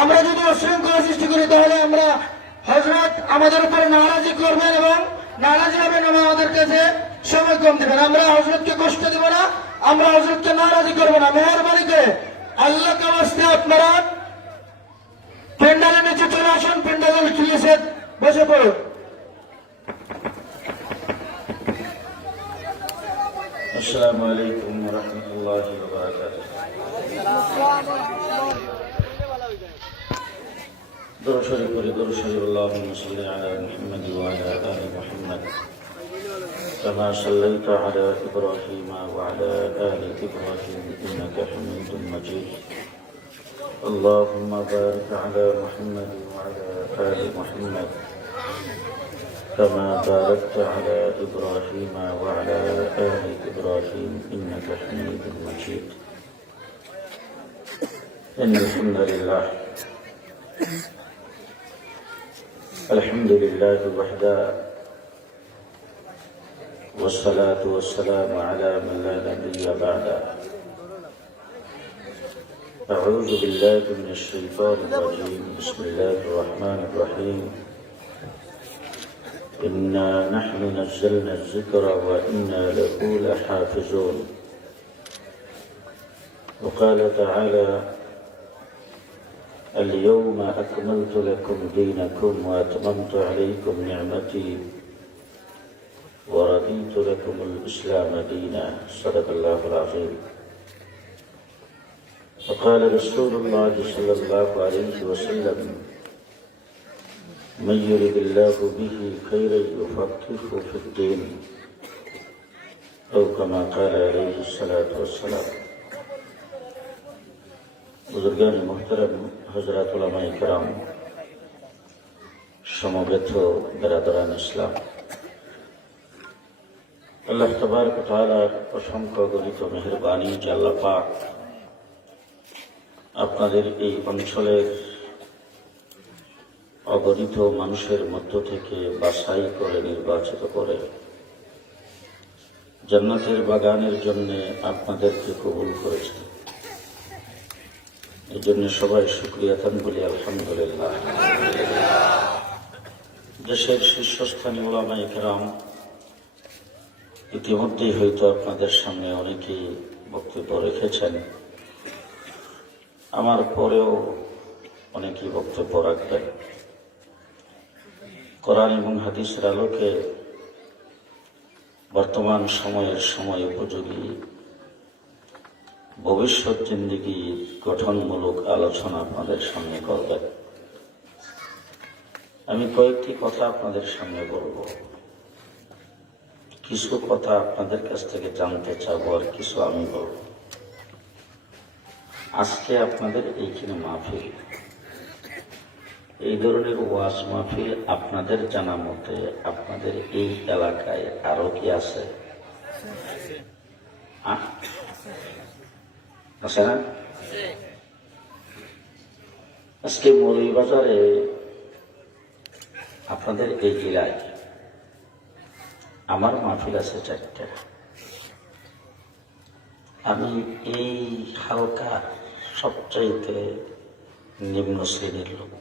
আমরা যদি উশৃঙ্খলা সৃষ্টি করি তাহলে আমরা হযরত আমাদের উপরে নারাজি করবেন এবং নারাজি হবেন এবং আমাদের কাছে সময় কম দেবেন। আমরা হযরতকে কষ্ট দিব না, আমরা হযরতকে নারাজি করব না। মেহরবানি করে আল্লাহকে ওয়াস্তে আপনারা প্যান্ডেলের নিচে চলে আসুন, প্যান্ডেল খুলেছে বসে পড়ুন। السلام عليكم ورحمة الله وبركاته. درود شريف درود شريف اللهم صل على محمد وعلى آل محمد كما صليت على إبراهيم وعلى آل إبراهيم إنك حميد مجيد. اللهم بارك على محمد وعلى آل محمد كما باركت على إبراهيم وعلى آل إبراهيم إنك حميد مجيد. إن الحمد لله الحمد لله وحده والصلاة والسلام على من لا نبي بعده. أعوذ بالله من الشيطان الرجيم. بسم الله الرحمن الرحيم. إنا نحن نزلنا الذكر وإنا له لحافظون. وقال تعالى اليوم أكملت لكم دينكم وأتممت عليكم نعمتي ورضيت لكم الإسلام دينا. صدق الله العظيم. وقال رسول الله صلى الله عليه وسلم من يرد الله به خيرا يفقهه في الدين أو كما قال عليه الصلاة والسلام. বুজুর্গান মুহতারাম, হযরত উলামায়ে কেরাম, সমবেত বিরাদরান ইসলাম, আল্লাহ তাবারক ওয়া তাআলার অসংখ্য গণিত মেহেরবানি যে আল্লাহ পাক আপনাদের এই অঞ্চলের অগণিত মানুষের মধ্য থেকে বাছাই করে নির্বাচিত করে জান্নাতের বাগানের জন্য আপনাদেরকে কবুল করেছেন। এই জন্য সবাই শুকরিয়াতান বলি আলহামদুলিল্লাহ। দেশের শীর্ষস্থানীয় উলামায়ে কেরাম ইতিমধ্যেই হয়তো আপনাদের সামনে অনেকেই বক্তব্য রেখেছেন, আমার পরেও অনেকেই বক্তব্য রাখবেন। কোরআন এবং হাদিসের আলোকে বর্তমান সময়ের সময় উপযোগী ভবিষ্যৎ জিন্দেগি গঠনমূলক আলোচনা আপনাদের সামনে করবেন। আমি কয়েকটি কথা আপনাদের সামনে বলব, কিছু কথা আপনাদের কাছ থেকে জানতে চাবো আর কিছু আমি বলব। আজকে আপনাদের এইখানে মাহফিল, এই ধরনের ওয়াজ মাহফিল আপনাদের জানা মতে আপনাদের এই এলাকায় আরো কি আছে? আছে না? আজকে মৌলভীবাজারে আপনাদের এই জেলায় আমার মাহফিল আছে 4টা। আমি এই হালকা সবচাইতে নিম্ন শ্রেণীর লোক।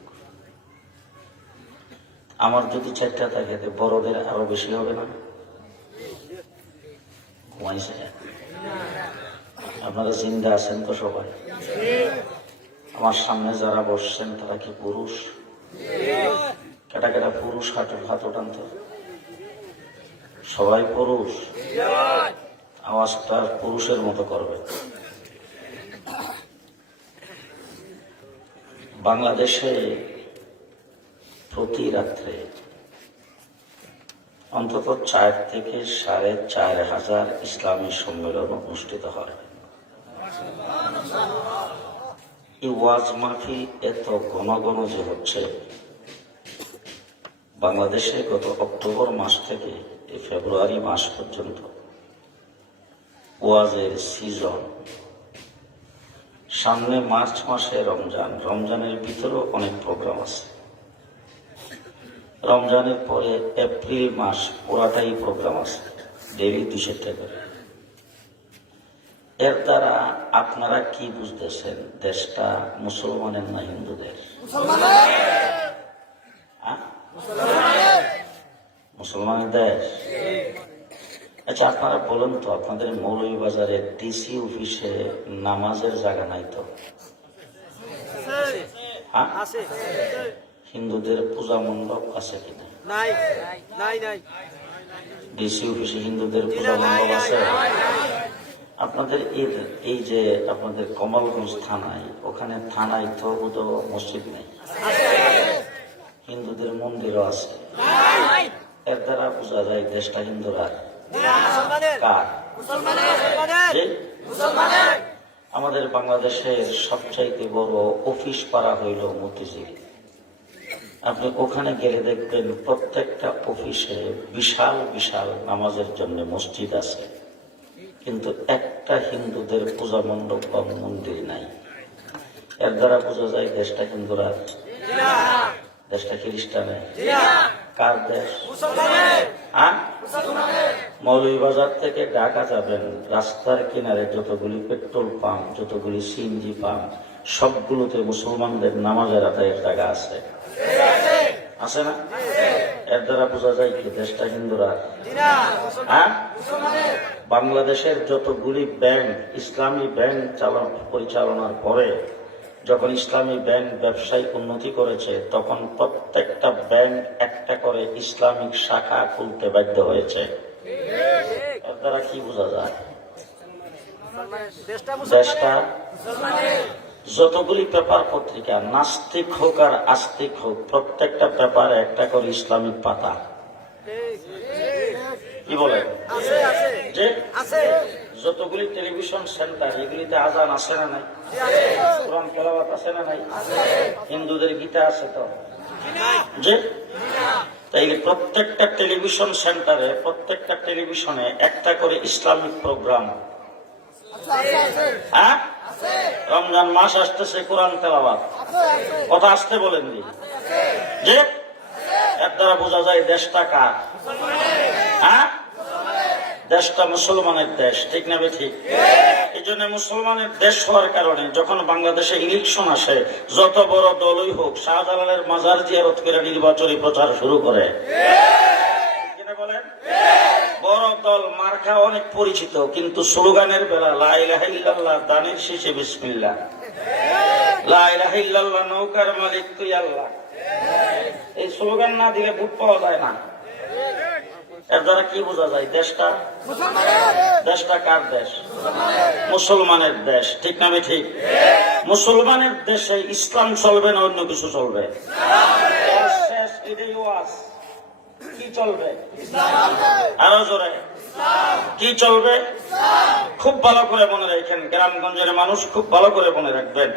আমার যদি 4টা থাকে বড়দের আরো বেশি হবে না? ঘুমাইছে? আপনারা জিন্দা আছেন তো সবাই? আমার সামনে যারা বসছেন তারা কি পুরুষ? কেটা কেটা পুরুষ? হাত ওঠান তো। সবাই পুরুষ? আওয়াজটা পুরুষের মতো করবে। বাংলাদেশে প্রতি রাত্রে অন্তত 4 থেকে 4,500 ইসলামী সম্মেলন অনুষ্ঠিত হয়। এই ওয়াজ মাহফিল এত ঘন ঘন যে হচ্ছে, বাংলাদেশে গত অক্টোবর মাস থেকে এই ফেব্রুয়ারি মাস পর্যন্ত ওয়াজের সিজন। সামনে মার্চ মাসে রমজান, রমজানের ভিতরেও অনেক প্রোগ্রাম আছে। রমজানের পরে এপ্রিল মাস পুরাটাই প্রোগ্রাম আছে, ডেইলি 200 টাকা। এর দ্বারা আপনারা কি বুঝতেছেন? দেশটা মুসলমানের না হিন্দুদের? হ্যাঁ? মুসলমানের দেশ। আচ্ছা, আপনারা বলেন তো, আপনাদের মৌলভীবাজারের ডিসি অফিসে নামাজের জায়গা নাই তো? হ্যাঁ? হিন্দুদের পূজা মণ্ডপ আছে কিনা? ডিসি অফিসে হিন্দুদের পূজা মণ্ডপ আছে? আপনাদের এই যে আপনাদের কমলগঞ্জ থানায়, ওখানে থানায় তো মসজিদ নেই, হিন্দুদের মন্দিরও আছে। এর দ্বারা বোঝা যায় দেশটা হিন্দুরা কার? আমাদের বাংলাদেশের সবচাইতে বড় অফিস পাড়া হইল মতিঝিল। আপনি ওখানে গেলে দেখবেন প্রত্যেকটা অফিসে বিশাল বিশাল নামাজের জন্য মসজিদ আছে, কিন্তু একটা হিন্দুদের পূজা মণ্ডপ বা মন্দির নাই। এর দ্বারা বোঝা যায় দেশটা হিন্দুরা, দেশটা খ্রিস্টানের। কার দেশ? মৌলভীবাজার থেকে ঢাকা যাবেন, রাস্তার কিনারে যতগুলি পেট্রোল পাম্প, যতগুলি সিএনজি পাম্প, সবগুলোতে মুসলমানদের নামাজের আদায়ের জায়গা আছে, আছে না? এর দ্বারা বোঝা যায় কি দেশটা হিন্দুরা। বাংলাদেশের যতগুলি ব্যাংক, ইসলামী ব্যাংক পরিচালনার পরে যখন ইসলামী ব্যাংক ব্যবসায়িক উন্নতি করেছে, তখন প্রত্যেকটা ব্যাংক একটা করে ইসলামিক শাখা খুলতে বাধ্য হয়েছে। এর দ্বারা কি বোঝা যায়? দেশটা যতগুলি পেপার পত্রিকা, নাস্তিক হোক আর আস্তিক হোক, প্রত্যেকটা পেপারে একটা করে ইসলামিক পাতা। কি বলেন? যে যতগুলি টেলিভিশন সেন্টার, এগুলিতে আজান আছে না নাই? কোরআন তেলাওয়াত আছে না নাই? হিন্দুদের গীতা আছে তো? যে তাই প্রত্যেকটা টেলিভিশন সেন্টারে, প্রত্যেকটা টেলিভিশনে একটা করে ইসলামিক প্রোগ্রাম। হ্যাঁ, রমজান মাস আসতেছে, কোরআন তেলাওয়াত কথা আসতে বলেন নি? যে এর দ্বারা বোঝা যায় দেশটা কার? হ্যাঁ, দেশটা মুসলমানের দেশ, ঠিক না ঠিক? এই জন্য মুসলমানের দেশ হওয়ার কারণে যখন বাংলাদেশে ইলেকশন আসে, যত বড় দলই হোক, শাহজালালের মাজার জিয়ারত করে নির্বাচনী প্রচার শুরু করে। বলেন, বড় দল মার্কা অনেক পরিচিত, কিন্তু স্লোগানের বেলা লা ইলাহা ইল্লাল্লাহ, দানের শেষে বিসমিল্লাহ, লা ইলাহা ইল্লাল্লাহ, নৌকার মালিক তুই আল্লাহ, এই স্লোগান না দিলে ভোট পাওয়া যায় না। এর দ্বারা কি বোঝা যায়? দেশটা কার দেশ? মুসলমানের দেশ, ঠিক না ঠিক? মুসলমানের দেশে ইসলাম চলবে না অন্য কিছু চলবে? শেষ ঈদে ওয়াজ কি চলবে? আরো জোরে কি চলবে? খুব ভালো করে মনে রাখেন, গ্রামগঞ্জের মানুষ খুব ভালো করে মনে রাখবেন,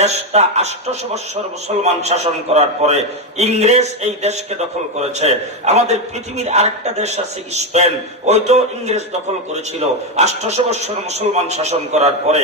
দেশটা 800 বছর মুসলমান শাসন করার পরে ইংরেজ এই দেশকে দখল করেছে। আমাদের পৃথিবীর আরেকটা দেশ আছে স্পেন, ওইটাও ইংরেজ দখল করেছিল। 800 বছর মুসলমান শাসন করার পরে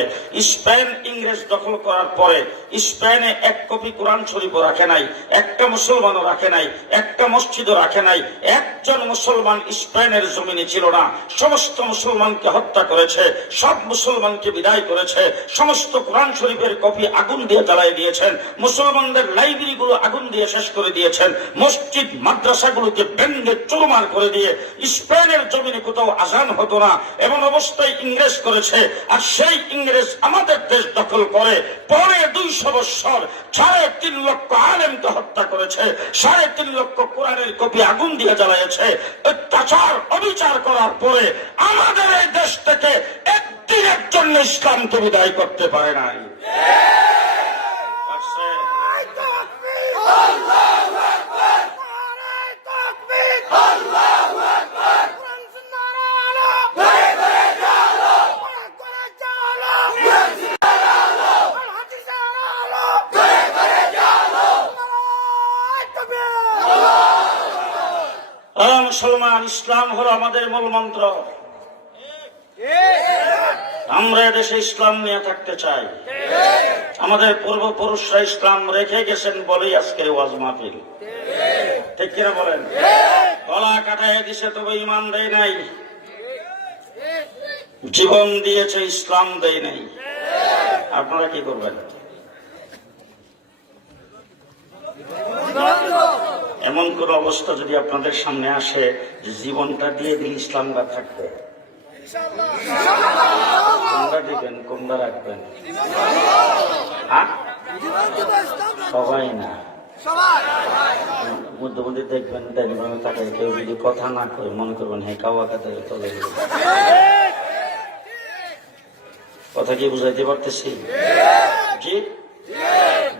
স্পেন ইংরেজ দখল করার পরে স্পেনে এক কপি কোরআন শরীফও রাখে নাই, একটা মুসলমানও রাখে নাই, একটা মসজিদও রাখে নাই, একজন মুসলমান স্পেনের জমিনে ছিল না। সমস্ত মুসলমানকে হত্যা করেছে, সব মুসলমানকে বিদায় করেছে, সমস্ত কোরআন শরীফের কপি আগুন দিয়ে জ্বালিয়ে দিয়েছেন, মুসলমানদের লাইব্রেরি গুলো আগুন দিয়ে শেষ করে দিয়েছেন, মসজিদ মাদ্রাসাগুলোকে ভেঙে চুরমার করে দিয়ে স্পেনের জমিনে কোথাও আজান হতো না, এমন অবস্থায় ইংরেজ করেছে। আর সেই ইংরেজ আমাদের দেশ দখল করে পরে 200 বছর 3.5 লক্ষ আলেমকে হত্যা করেছে, 3.5 লক্ষ কোরআনের কপি আগুন দিয়ে জ্বালিয়েছে। অত্যাচার অবিচার করার পরে আমাদের এই দেশ থেকে একদিনের জন্য ইসলামকে বিদায় করতে পারে নাই। মুসলমান, ইসলাম হলো আমাদের মূল মন্ত্র। আমরা দেশে ইসলাম নিয়ে থাকতে চাই। আমাদের পূর্বপুরুষরা ইসলাম রেখে গেছেন বলেই আজকে ওয়াজ মাহফিল, ঠিক কিনা বলেন? গলা কাটায় দিছে তবে ইমান দেয় নাই। জীবন দিয়েছে, ইসলাম দেয় নাই। আপনারা কি করবেন? এমন কোন অবস্থা যদি আপনাদের সামনে আসে যে জীবনটা দিয়ে দিলে ইসলামটা থাকবে, কোনটা দিবেন, কোনটা রাখবেন? হ্যাঁ, সবাই না, মধ্যে মধ্যে দেখবেন দাঁড়িয়ে থাকে, কেউ যদি কথা না করে মনে করবেন হ্যাঁ কাওয়া কাতে চলে গেল। কথা কি বুঝাইতে পারতেছি? জি,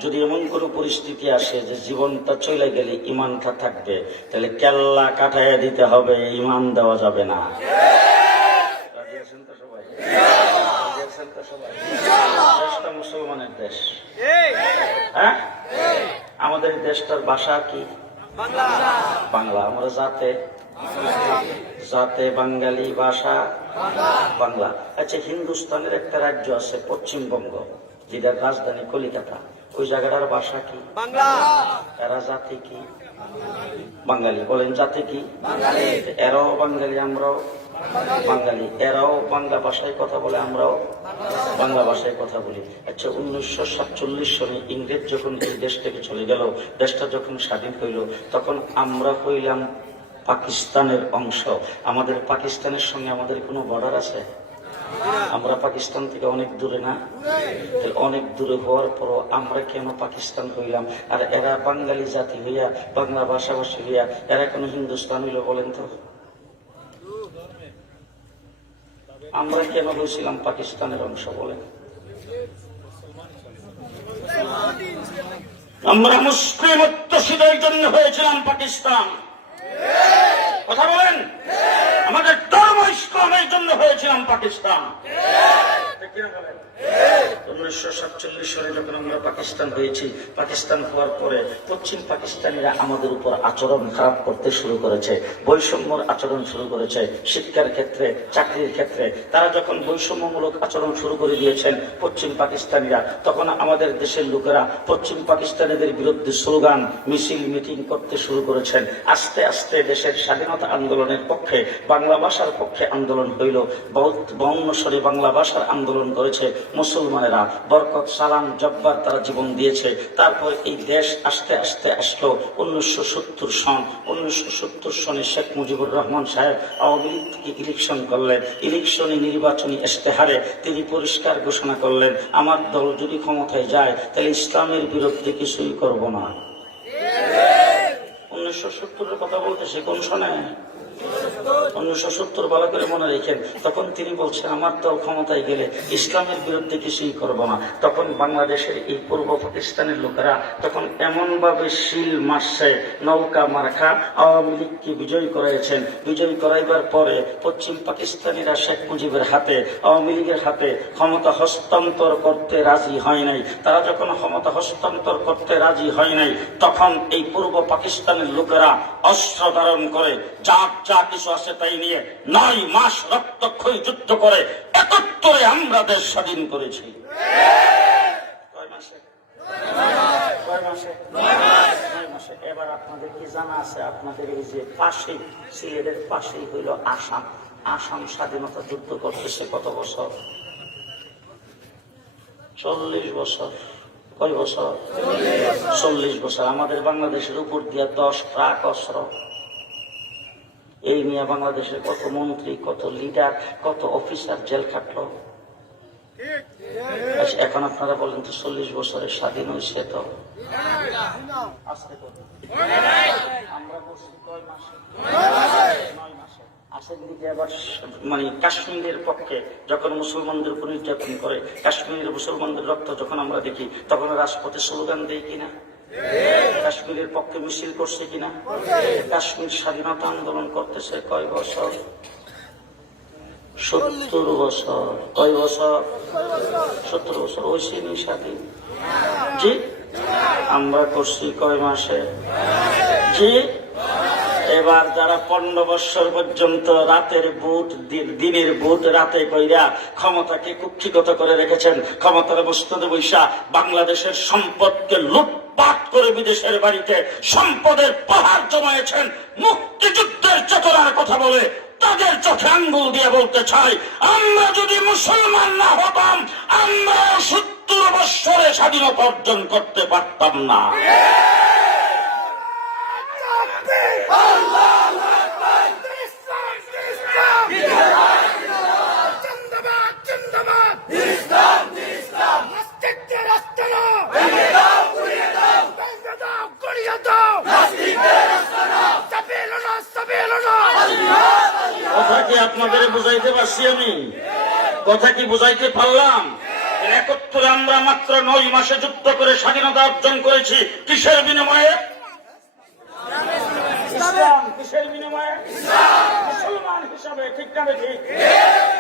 যদি এমন কোন পরিস্থিতি আসে যে জীবনটা চলে গেলে ইমানটা থাকবে, তাহলে কেল্লা কাটাইয়া দিতে হবে, ইমান দেওয়া যাবে না। রাজি আছেন তো সবাই? রাজি আছেন তো সবাই? দেশটা মুসলমানের দেশ। হ্যাঁ, আমাদের দেশটার ভাষা কি? বাংলা। আমরা জাতে বাঙালি, ভাষা বাংলা। আচ্ছা, হিন্দুস্তানের একটা রাজ্য আছে পশ্চিমবঙ্গ, যেটার রাজধানী কলিকাতা, ওই জায়গাটার ভাষা কি? বাংলা। এরা জাতি কি? বাঙালি। বলেন জাতি কি? এরাও বাঙালি, আমরাও বাঙালি। এরাও বাংলা ভাষায় কথা বলে, আমরাও বাংলা ভাষায় কথা বলি। আচ্ছা, 1947 সনে ইংরেজ যখন এই দেশ থেকে চলে গেল, দেশটা যখন স্বাধীন হইল, তখন আমরা হইলাম পাকিস্তানের অংশ। আমাদের পাকিস্তানের সঙ্গে আমাদের কোনো বর্ডার আছে? আমরা পাকিস্তান থেকে অনেক দূরে না? অনেক দূরে হওয়ার পরও আমরা কেন পাকিস্তান হইলাম? আর এরা বাঙালি জাতি হইয়া, বাংলা ভাষাভাষী হইয়া, এরা কেন হিন্দুস্তান হইল? বলেন তো, আমরা কেন হয়েছিলাম পাকিস্তানের অংশ? বলেন। আমরা মুসলিম অধ্যুষিতের জন্য হয়েছিলাম পাকিস্তান। কথা বলেন। আমাদের ধর্ম ইসলামের জন্য হয়েছিলাম পাকিস্তান। 1947 সালে যখন আমরা পাকিস্তান হয়েছি, পাকিস্তান হওয়ার পরে পশ্চিম পাকিস্তানিরা আমাদের উপর আচরণ খারাপ করতে শুরু করেছে, বৈষম্যর আচরণ শুরু করেছে। শিক্ষার ক্ষেত্রে, চাকরির ক্ষেত্রে তারা যখন বৈষম্যমূলক আচরণ শুরু করে দিয়েছেন পশ্চিম পাকিস্তানিরা, তখন আমাদের দেশের লোকেরা পশ্চিম পাকিস্তানিদের বিরুদ্ধে স্লোগান, মিছিল, মিটিং করতে শুরু করেছেন। আস্তে আস্তে দেশের স্বাধীনতা আন্দোলনের পক্ষে, বাংলা ভাষার পক্ষে আন্দোলন হইল। 52 সালে বাংলা ভাষার আন্দোলন করেছে মুসলমানেরা। বরকত, সালাম, জব্বার তারা জীবন দিয়েছে। তারপর এই দেশ আস্তে আস্তে আসলো 1970 সন। 1970 সনে শেখ মুজিবুর রহমান সাহেব আওয়ামী লীগ থেকে ইলেকশন করলেন। ইলেকশনে, নির্বাচনী ইশতেহারে তিনি পরিষ্কার ঘোষণা করলেন, আমার দল যদি ক্ষমতায় যায় তাহলে ইসলামের বিরুদ্ধে কিছুই করব না। 1970-এর কথা বলতেছে কোন সনে? 1970 ভালো করে মনে রেখেন। তখন তিনি বলছেন, আমার দল ক্ষমতায় গেলে ইসলামের বিরুদ্ধে কিছুই করব না। তখন বাংলাদেশের এই পূর্ব পাকিস্তানের লোকেরা তখন এমন ভাবে শিল মারছে, নৌকা মার্কা আওয়ামী লীগকে বিজয় করাইছেন। বিজয় করাইবার পরে পশ্চিম পাকিস্তানিরা শেখ মুজিবের হাতে, আওয়ামী লীগের হাতে ক্ষমতা হস্তান্তর করতে রাজি হয় নাই। তারা যখন ক্ষমতা হস্তান্তর করতে রাজি হয় নাই, তখন এই পূর্ব পাকিস্তানের লোকেরা অস্ত্র ধারণ করে যা কিছু আছে তাই নিয়ে 9 মাস রক্তক্ষয়ী যুদ্ধ করে 71-এ আমরা দেশ স্বাধীন করেছি। কয় মাসে? 9 মাসে। এবার আপনাদের কি জানা আছে, আপনাদের এই যে পাশেই, সিলেটের পাশেই হইল আসাম। আসাম স্বাধীনতা যুদ্ধ করতেছে কত বছর? 40 বছর। কয় বছর? 40 বছর। আমাদের বাংলাদেশের উপর দিয়ে 10 ট্রাক অস্ত্র। এই নিয়ে বাংলাদেশের কত মন্ত্রী, কত লিডার, কত অফিসার জেল খাটলো। আচ্ছা, এখন আপনারা বলেন তো 40 বছরের স্বাধীন হয়েছে তো? আমরা বলছি কয় মাসে? 9 মাসে। আসেন দিকে আবার মানে কাশ্মীরের পক্ষে যখন মুসলমানদের উপর নির্যাতন করে, কাশ্মীরের মুসলমানদের রক্ত যখন আমরা দেখি, তখন রাজপথে স্লোগান দেয় কিনা? কাশ্মীরের পক্ষে মিছিল করছে কিনা? কাশ্মীর স্বাধীনতা আন্দোলন করতেছে কয় বছর? 70 বছর। কয় বছর? 70 বছর। ওই সিনি স্বাধীন। জি, আমরা করছি কয় মাসে? জি। এবার যারা 15 বছর পর্যন্ত রাতের বুট, দিনের বুট রাতে কইরা ক্ষমতাকে কুক্ষিগত করে রেখেছেন, ক্ষমতার বস্তুতে বৈশা বাংলাদেশের সম্পদকে লুটপাট করে বিদেশের বাড়িতে সম্পদের পাহাড় জমায়েছেন, মুক্তিযুদ্ধের চেতনার কথা বলে তাদের চোখে আঙ্গুল দিয়ে বলতে চাই, আমরা যদি মুসলমান না হতাম আমরা 70 বৎসরে স্বাধীনতা অর্জন করতে পারতাম না। কথা কি আপনাদের বুঝাইতে পারছি? আমি কথা কি বুঝাইতে পারলাম? 71 আমরা মাত্র 9 মাসে যুদ্ধ করে স্বাধীনতা অর্জন করেছি। কিসের বিনিময়ে? ইসলাম। কিসের বিনিময়ে? মুসলমান হিসাবে। ঠিক না ঠিক?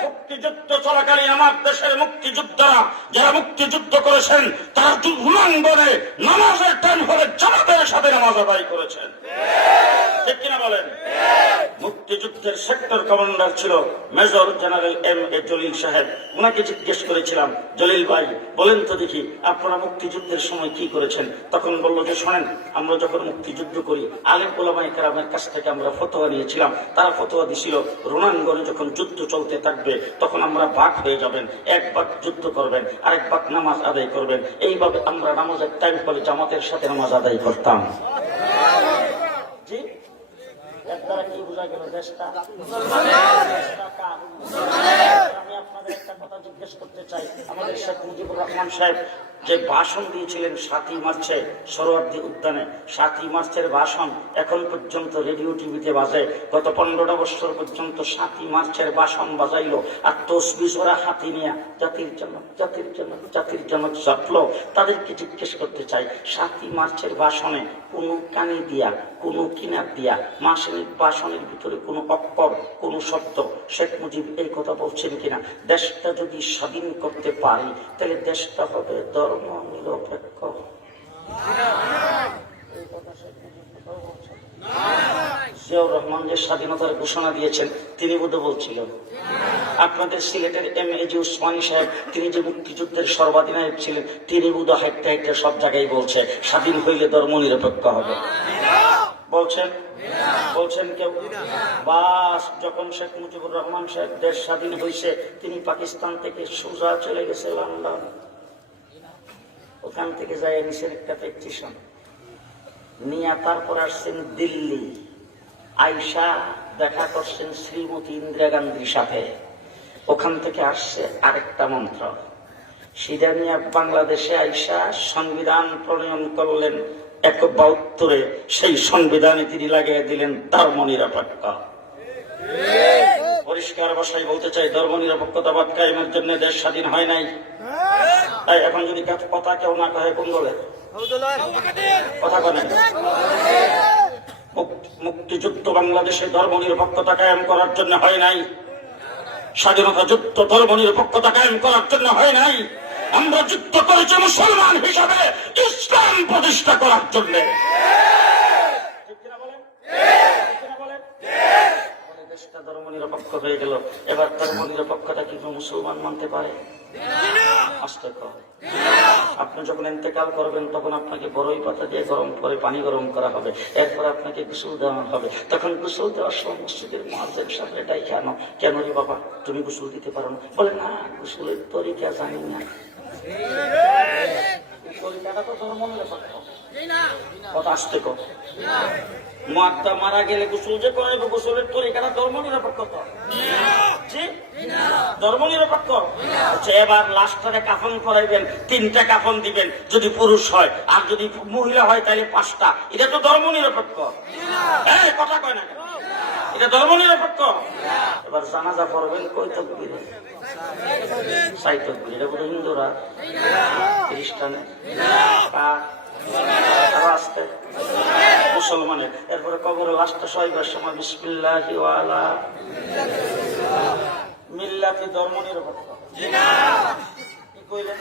মুক্তিযুদ্ধ চলাকালীন আমার দেশের মুক্তিযোদ্ধারা যারা মুক্তিযুদ্ধ করেছেন তারা রণাঙ্গনে নামাজের টাইম হলে জামাতের সাথে নামাজ আদায় করেছেন। ঠিক কিনা বলেন? মুক্তিযুদ্ধের সেক্টর কমান্ডার ছিল মেজর জেনারেল M.A. জলিল সাহেব। ওনাকে জিজ্ঞেস করেছিলাম, জলিল ভাই বলেন তো দেখি আপনারা মুক্তিযুদ্ধের সময় কি করেছেন? তখন বলল যে শোনেন, আমরা যখন মুক্তিযুদ্ধ করি আলেম ওলামায়ে কেরামের কাছ থেকে আমরা ফতোয়া নিয়েছিলাম। তারা ফতোয়া দিছিল রণাঙ্গনে যখন যুদ্ধ চলতে থাকবে তখন আমরা ভাগ হয়ে যাবেন, এক ভাগ যুদ্ধ করবেন, আরেক ভাগ নামাজ আদায় করবেন। এইভাবে আমরা নামাজের টাইম হলে জামাতের সাথে নামাজ আদায় করতাম। জি, এর দ্বারা কি বোঝা গেল? দেশটা আমি আপনাদের একটা কথা জিজ্ঞেস করতে চাই। আমাদের শেখ মুজিবুর রহমান সাহেব যে ভাষণ দিয়েছিলেন 7ই মার্চে সোহরাওয়ার্দী উদ্যানে, 7ই মার্চের ভাষণ এখন পর্যন্ত রেডিও টিভিতে বাজে। গত 15টা বছর পর্যন্ত 7ই মার্চের ভাষণ বাজাইলো আর তসবিহ ওরা হাতে নিয়ে জাতির জন্য জাতির জন্য জাতির জন্য চাপলো। তাদেরকে জিজ্ঞেস করতে চাই, 7ই মার্চের ভাষণে কোনো কানে দিয়া কোনো কিনার দিয়া মাসের ভাষণের ভিতরে কোনো অক্ষর কোনো শব্দ শেখ মুজিব এই কথা বলছেন কিনা? দেশটা যদি স্বাধীন করতে পারি তাহলে দেশটা হবে ধর্ম নিরপেক্ষ। জিয়াউর রহমান যে স্বাধীনতার ঘোষণা দিয়েছেন তিনি বোধ বলছিলেন। আপনাদের সিলেটের M.A. উসমানী সাহেব তিনি যে মুক্তিযুদ্ধের সর্বাধিনায়ক ছিলেন তিনি বোধ হাইটে হাইটে সব জায়গায় বলছে স্বাধীন হইলে ধর্ম নিরপেক্ষ হবে। বলছেন? বলছেন কেউ? বাস যখন শেখ মুজিবুর রহমান সাহেব দেশ স্বাধীন হয়েছে তিনি পাকিস্তান থেকে সোজা চলে গেছে লন্ডন। ওখান থেকে যায় নিছেন একটা পেটিশন নিয়ে, তারপর আসছেন দিল্লি, আইসা দেখা করছেন শ্রীমতী ইন্দিরা গান্ধীর সাথে। ওখান থেকে আসছে আরেকটা মন্ত্র, সেটা নিয়ে বাংলাদেশে আইসা সংবিধান প্রণয়ন করলেন 1972-এ। সেই সংবিধানে তিনি লাগিয়ে দিলেন ধর্ম নিরপেক্ষ। পরিষ্কার ভাষায় বলতে চাই, ধর্ম নিরপেক্ষতাবাদ কায়েমের জন্য দেশ স্বাধীন হয় নাই। তাই এখন যদি কথা কেউ না কহে কোন দলে কথা বলেন? মুক্তিযুদ্ধ বাংলাদেশে ধর্ম নিরপেক্ষতা কায়েম করার জন্য হয় নাই। স্বাধীনতা যুদ্ধ ধর্ম নিরপেক্ষতা কায়েম করার জন্য হয় নাই। আমরা যুদ্ধ করেছি মুসলমান হিসাবে ইসলাম প্রতিষ্ঠা করার জন্য। দেশটা ধর্ম নিরপেক্ষ হয়ে গেল, এবার ধর্ম নিরপেক্ষতা কিন্তু মুসলমান মানতে পারে? আপনি যখন ইন্তেকাল করবেন তখন আপনাকে বড়ই পাতা দিয়ে গরম করে পানি গরম করা হবে, এরপর আপনাকে গোসল দেওয়া হবে। তখন গোসল দেওয়ার সময় মসজিদের মুয়াজ্জিন সাহেব এটাই কেন রে বাবা তুমি গোসল দিতে পারো না? বলে না, গোসলের তরিকা জানি না। তরিকাটা তো ধর্ম নিরপেক্ষ। কথা আসতে কত মাত্রা মারা গেলে গোসল যে করাবে গোসলের তরিকাটা ধর্ম নিরপেক্ষ তো ধর্ম নিরপেক্ষ। এবার লাশটাকে কাফন করাইবেন, 3টা কাফন দিবেন যদি পুরুষ হয়, আর যদি মহিলা হয় তাহলে 5টা। এটা তো ধর্ম নিরপেক্ষ। কথা কয় না, এটা ধর্ম নিরপেক্ষ। এবার জানাজা পড়বেন কই তাকবীরে? 6 তাকবীর। এটা বোধহয় হিন্দুরা, খ্রিস্টানের, আসতে মুসলমানের। এরপরে কবরে লাশটা শোয়াইবার সময় বিসমিল্লাহি ওয়া আলা মিল্লাতি ধর্ম নিরপেক্ষ। কি কইলেন?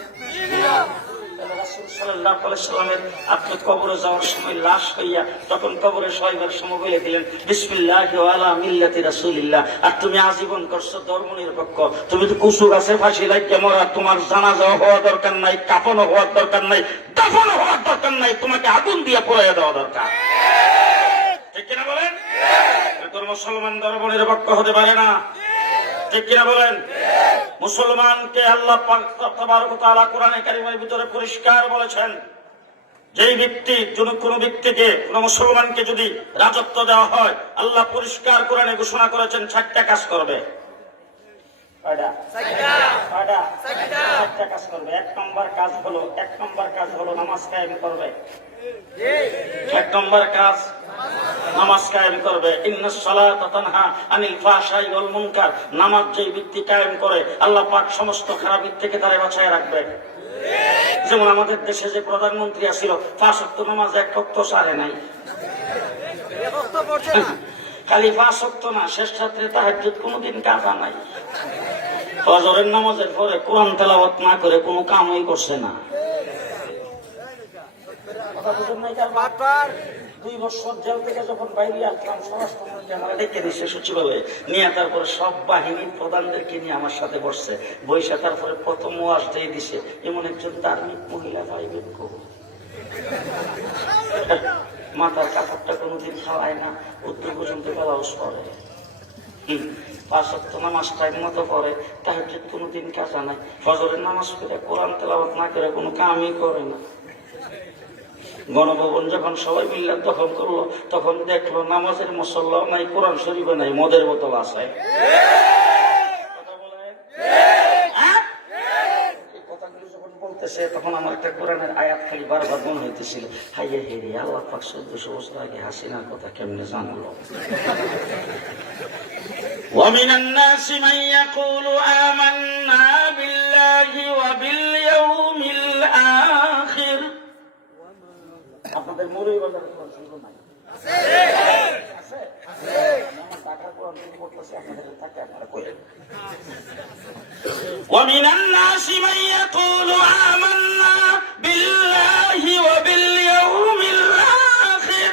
রাসূল সাল্লাল্লাহু আলাইহি সাল্লামের আপনি কবরে যাওয়ার সময় লাশ হইয়া তখন কবরে শোয়াইবার সময় বলে দিলেন বিসমিল্লাহি ওয়া আলা মিল্লাতি রাসূলিল্লাহ। আর তুমি আজীবন করছো ধর্ম নিরপেক্ষ। তুমি তো কুসু গাছে ফাঁসি লাগিয়ে মরা, তোমার জানাজা হওয়া দরকার নাই, কাফনও হওয়ার দরকার নাই, দাফনও হওয়ার দরকার নাই, তোমাকে আগুন দিয়ে পোড়াইয়া দেওয়া দরকার। ঠিক কিনা বলেন? ধর্ম মুসলমান ধর্ম নিরপেক্ষ হতে পারে না, ঠিক কিনা বলেন? মুসলমানকে আল্লাহ পাক তাবারক ওয়া তাআলা কোরআনে কারীমের ভিতরে পরিষ্কার বলেছেন, যেই ব্যক্তি কোন ব্যক্তিকে কোন মুসলমানকে যদি রাজত্ব দেওয়া হয়, আল্লাহ পরিষ্কার কোরআনে ঘোষণা করেছেন 4টা কাজ করবে। কয়টা কাজ করবে? এক নম্বর কাজ হলো নামাজ কায়েম করবে। এক নম্বর কাজ নামাজ কায়েম করবে। ইন্নাস সালাতা তানহা আনিল ফাহশাই ওয়াল মুনকার। নামাজ যেই ব্যক্তি কায়েম করে, আল্লাহ পাক সমস্ত খারাপ দিক থেকে তারে বাঁচায় রাখবে। যেমন আমাদের দেশে যে প্রধানমন্ত্রী আছিল, 5 ওয়াক্ত নামাজ 1 ওয়াক্ত সারে নাই। খালি 5 ওয়াক্ত না, শেষ রাত্রে তাহাজ্জুদ কোনোদিন কাজা নাই। ফজরের নামাজের পরে কোরআন তেলাওয়াত না করে কোনো কামই করছে না। 2 বছর জেল থেকে যখন বাইরে আসলাম, স্বরাষ্ট্রমন্ত্রী আমার ডেকে দিচ্ছে সচিবালয়ে নিয়ে, তারপরে সব বাহিনীর প্রধানদেরকে নিয়ে আমার সাথে বসছে, বৈশা তারপরে প্রথম ওয়াজ দিয়ে দিছে, এমন একজন ধার্মিক মহিলা পাইবেন খুব, মাথার কাপড়টা কোনোদিন খাওয়ায় না, উত্তর পর্যন্ত বেলাউজ করে, 5 ওয়াক্ত নামাজ টাইম মতো পড়ে, তাহাজ্জুদ কোনোদিন কাজা নাই, ফজরের নামাজ পড়ে কোরআন তেলাওয়াত না করে কোনো কামই করে না। গণভবন যখন সবাই মিল্লাত দখল করলো, তখন দেখলো নামাজের মুসল্লাও নাই, কোরআন শরীফে নাই, মদের বোতল আছে। এই কথাগুলো যখন বলতেছে, তখন আমার একটা কোরআনের আয়াত খালি বারবার মনে হইতেছিল, হাইয়া হেরি আল্লাহ পাক 1400 বছর আগে হাসিনার কথা কেমনে জানলো। ومن الناس من يقول آمنا بالله وباليوم الآخر। আপনাদের মরুই বাজার কোরআন শরীফ নাই? আছে? আমার টাকার কোরআন শরীফ পড়তেছে, আপনাদের টাকা আপনারা কইলেন। ومن الناس من يقول آمنا بالله وباليوم الآخر।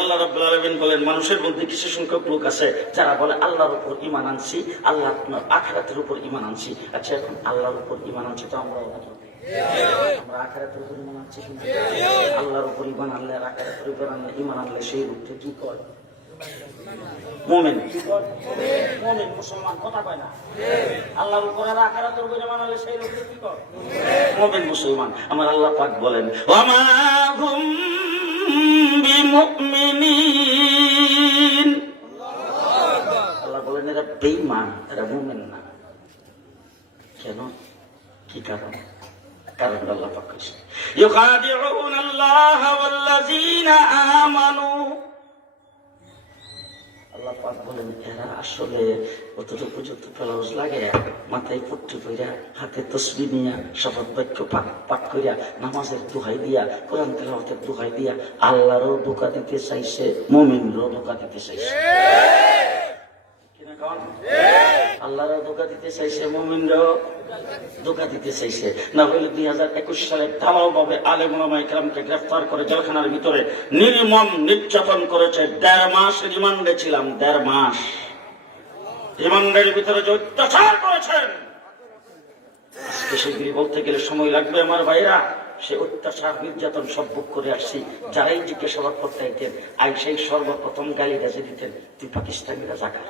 আল্লাহ রাব্বুল আলামিন বলেন, মানুষের মধ্যে কিছু সংখ্যক লোক আছে যারা বলে আল্লাহর উপর ঈমান আনছি, আল্লাহ আখিরাতের উপর ঈমান আনছি। আচ্ছা, এখন আল্লাহর উপর ঈমান আনছি তো আমরাও নাকি? আমরা আখিরাতের উপর ঈমান আনছি, আল্লাহর উপর ঈমান আনলে আর আখিরাতের উপর ঈমান আনলে সেই লোকটা কি করে? মুমিন। কি করে? মুমিন, মুসলমান। কথা কয় না? আল্লাহর উপর আর আখিরাতের উপর ঈমান আনলে সেই লোকটা কি করে? মুমিন, মুসলমান। আমার আল্লাহ পাক বলেন, ওয়া মা হুম বিমুমিনিন। আল্লাহ বলেন এরা বেঈমান, এরা মুমিন না। কেন? কি কারণ? কারণ আল্লাহ পাক কইছে, ইউখাদিউনা আল্লাহ ওয়াল্লাযীনা আমানু। আল্লাহ পাক বলেন এরা আসলে অতটুকু পর্যন্ত ব্লাউজ লাগে, মাথায় পট্টি পইরা, হাতে তসবিহ নিয়া, শপথ বাক্য পাঠ কইরা, নামাজের দোহাই দিয়া, কোরআন তেলাওয়াতের দোহাই দিয়া আল্লাহরও ধোঁকা দিতে চাইছে, মুমিনরও ধোঁকা দিতে চাইছে। আল্লাহরও ধোঁকা দিতে চাইছে, মুমিনরও ধোঁকা দিতে চাইছে। না হইলে 2021 সালে ঢালাও ভাবে আলেম ওলামা ইকরামকে গ্রেফতার করে জেলখানার ভিতরে নির্মম নির্যাতন করেছে। 1.5 মাস রিমান্ডে ছিলাম, 1.5 মাস রিমান্ডের ভিতরে যে অত্যাচার করেছেন, আজকে সেগুলি বলতে গেলে সময় লাগবে আমার ভাইরা। সে অত্যাচার নির্যাতন সব ভোগ করে আসছি। যারাই জিজ্ঞাসাবাদ করতে আইতেন, আইসাই সর্বপ্রথম গালি গাজে দিতেন, তুই পাকিস্তানিরা জাকাত,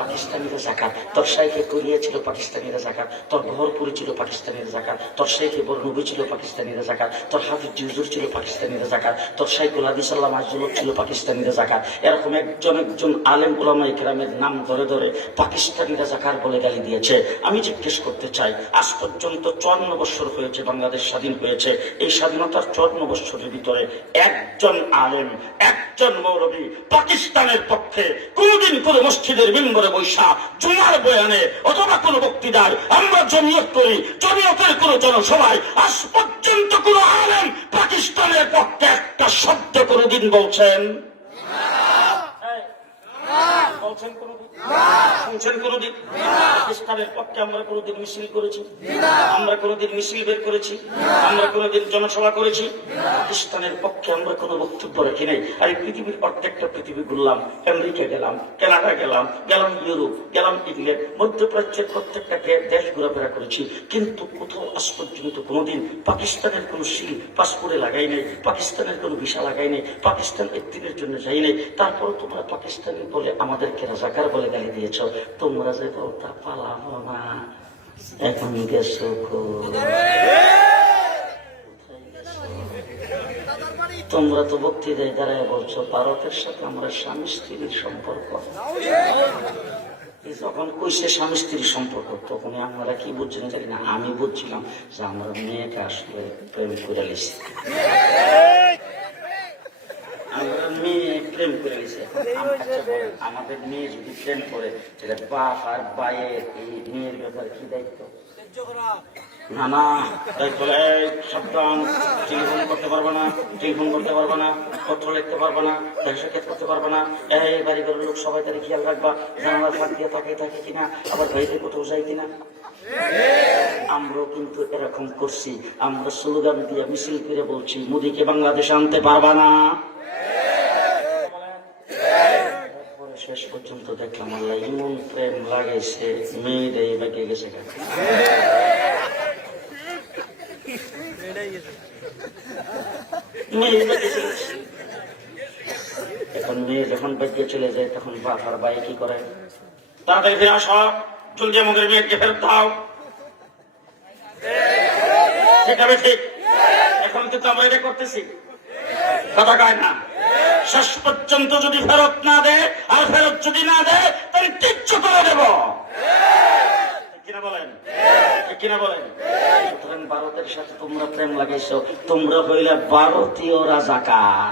পাকিস্তানিরা জাকাত, তোর শাইখে করিয়েছিল পাকিস্তানিরা জাকাত, তোর ভরপুরি ছিল পাকিস্তানিরা জাকাত, তোর শাইখে বর্ণবী ছিল পাকিস্তানিরা জাকাত, তোর হাফিজ হুজুর ছিল পাকিস্তানিরা জাকাত, তোর শাইখুল হাদিস আল্লাহ মাজলুক ছিল পাকিস্তানিরা জাকাত। এরকম একজন আলেম উলামা ইকরামের নাম ধরে ধরে পাকিস্তানিরা জাকাত বলে গালি দিয়েছে। আমি জিজ্ঞেস করতে চাই, আজ পর্যন্ত 54 বছর হয়েছে বাংলাদেশ স্বাধীন হয়েছে। এই স্বাধীনতার 54 বছরের ভিতরে একজন আলেম, একজন মৌলবী পাকিস্তানের পক্ষে কোনদিন কোন মসজিদের মিম্বরে বৈশা, জুমার বয়ানে অথবা কোন বক্তৃতার আমরা জমিয়ত করি, জমিয়তের কোন জনসভায় আজ পর্যন্ত কোন আলেম পাকিস্তানের পক্ষে একটা শব্দ কোনদিন বলছেন? বলছেন কোনদিন? শুনছেন কোনদিন? পাকিস্তানের পক্ষে আমরা কোনদিন মিছিল করেছি? আমরা কোনদিন মিছিল বের করেছি? আমরা কোনদিন জনসভা করেছি? পাকিস্তানের পক্ষে আমরা কোনো বক্তব্য রাখি নাই। আর এই পৃথিবীর প্রত্যেকটা পৃথিবী ঘুরলাম, আমেরিকা গেলাম, কানাডা গেলাম, গেলাম ইউরোপ, গেলাম ইংল্যান্ড, মধ্যপ্রাচ্যের প্রত্যেকটা দেশ ঘোরাফেরা করেছি, কিন্তু কোথাও আজ পর্যন্ত কোনোদিন পাকিস্তানের কোনো সিল পাসপোর্টে লাগাই নাই, পাকিস্তানের কোনো ভিসা লাগাই নাই, পাকিস্তান একদিনের জন্য যাই নাই। তারপর তোমরা পাকিস্তানি বলে আমাদেরকে রাজাকার বলে গালি দিয়েছ। তোমরা যে তা পালাবো না, এখন গেছো তোমরা তো বক্তৃতায় দাঁড়ায় বলছো ভারতের সাথে আমরা স্বামী স্ত্রীর সম্পর্ক। যখন কইছে স্বামী স্ত্রীর সম্পর্ক তখন আমরা কি বুঝছিলাম জানি না, আমি বুঝছিলাম যে আমরা মেয়েকে আসলে প্রেম করে লিছি, আমরা মেয়ে প্রেম করে লিছি। আমাদের মেয়ে যদি প্রেম করে সেটা বাপ আর ভাইয়ের এই মেয়ের ব্যাপারে কি দায়িত্ব? না না, দায়িত্ব সাবধান, টেলিফোন করতে পারবে না, টেলিফোন করতে পারবে না, পত্র লিখতে পারবে না, ব্যবসা করতে পারবে না, এই বাড়ি ঘরের লোক সবাই তাদের খেয়াল রাখবা, জানালার ফাঁক দিয়ে তাকিয়ে থাকে কিনা, আবার বাইরে কোথাও যায় কিনা। আমরাও কিন্তু এরকম করছি, আমরা স্লোগান দিয়ে মিছিল করে বলছি মোদিকে বাংলাদেশে আনতে পারবা না। শেষ পর্যন্ত দেখলাম আল্লাহ এমন প্রেম লাগাইছে, মেয়েরা এই বাকি গেছে। এখন মেয়ে যখন বেঁকে চলে যায় তখন বাপ আর ভাই কি করে? তাড়াতাড়ি ফিরে আসো, জলদি আমাদের মেয়েকে ফেরত দাও। ঠিক আছে, ঠিক। এখন কিন্তু আমরা এটা করতেছি, কথা কয় না। শেষ পর্যন্ত যদি ফেরত না দেয়, আর ফেরত যদি না দেয় তাহলে কিচ্ছু করে দেব, কিনা বলেন? কিনা বলেন? সুতরাং ভারতের সাথে তোমরা প্রেম লাগাইছো, তোমরা হইলে ভারতীয় রাজাকার।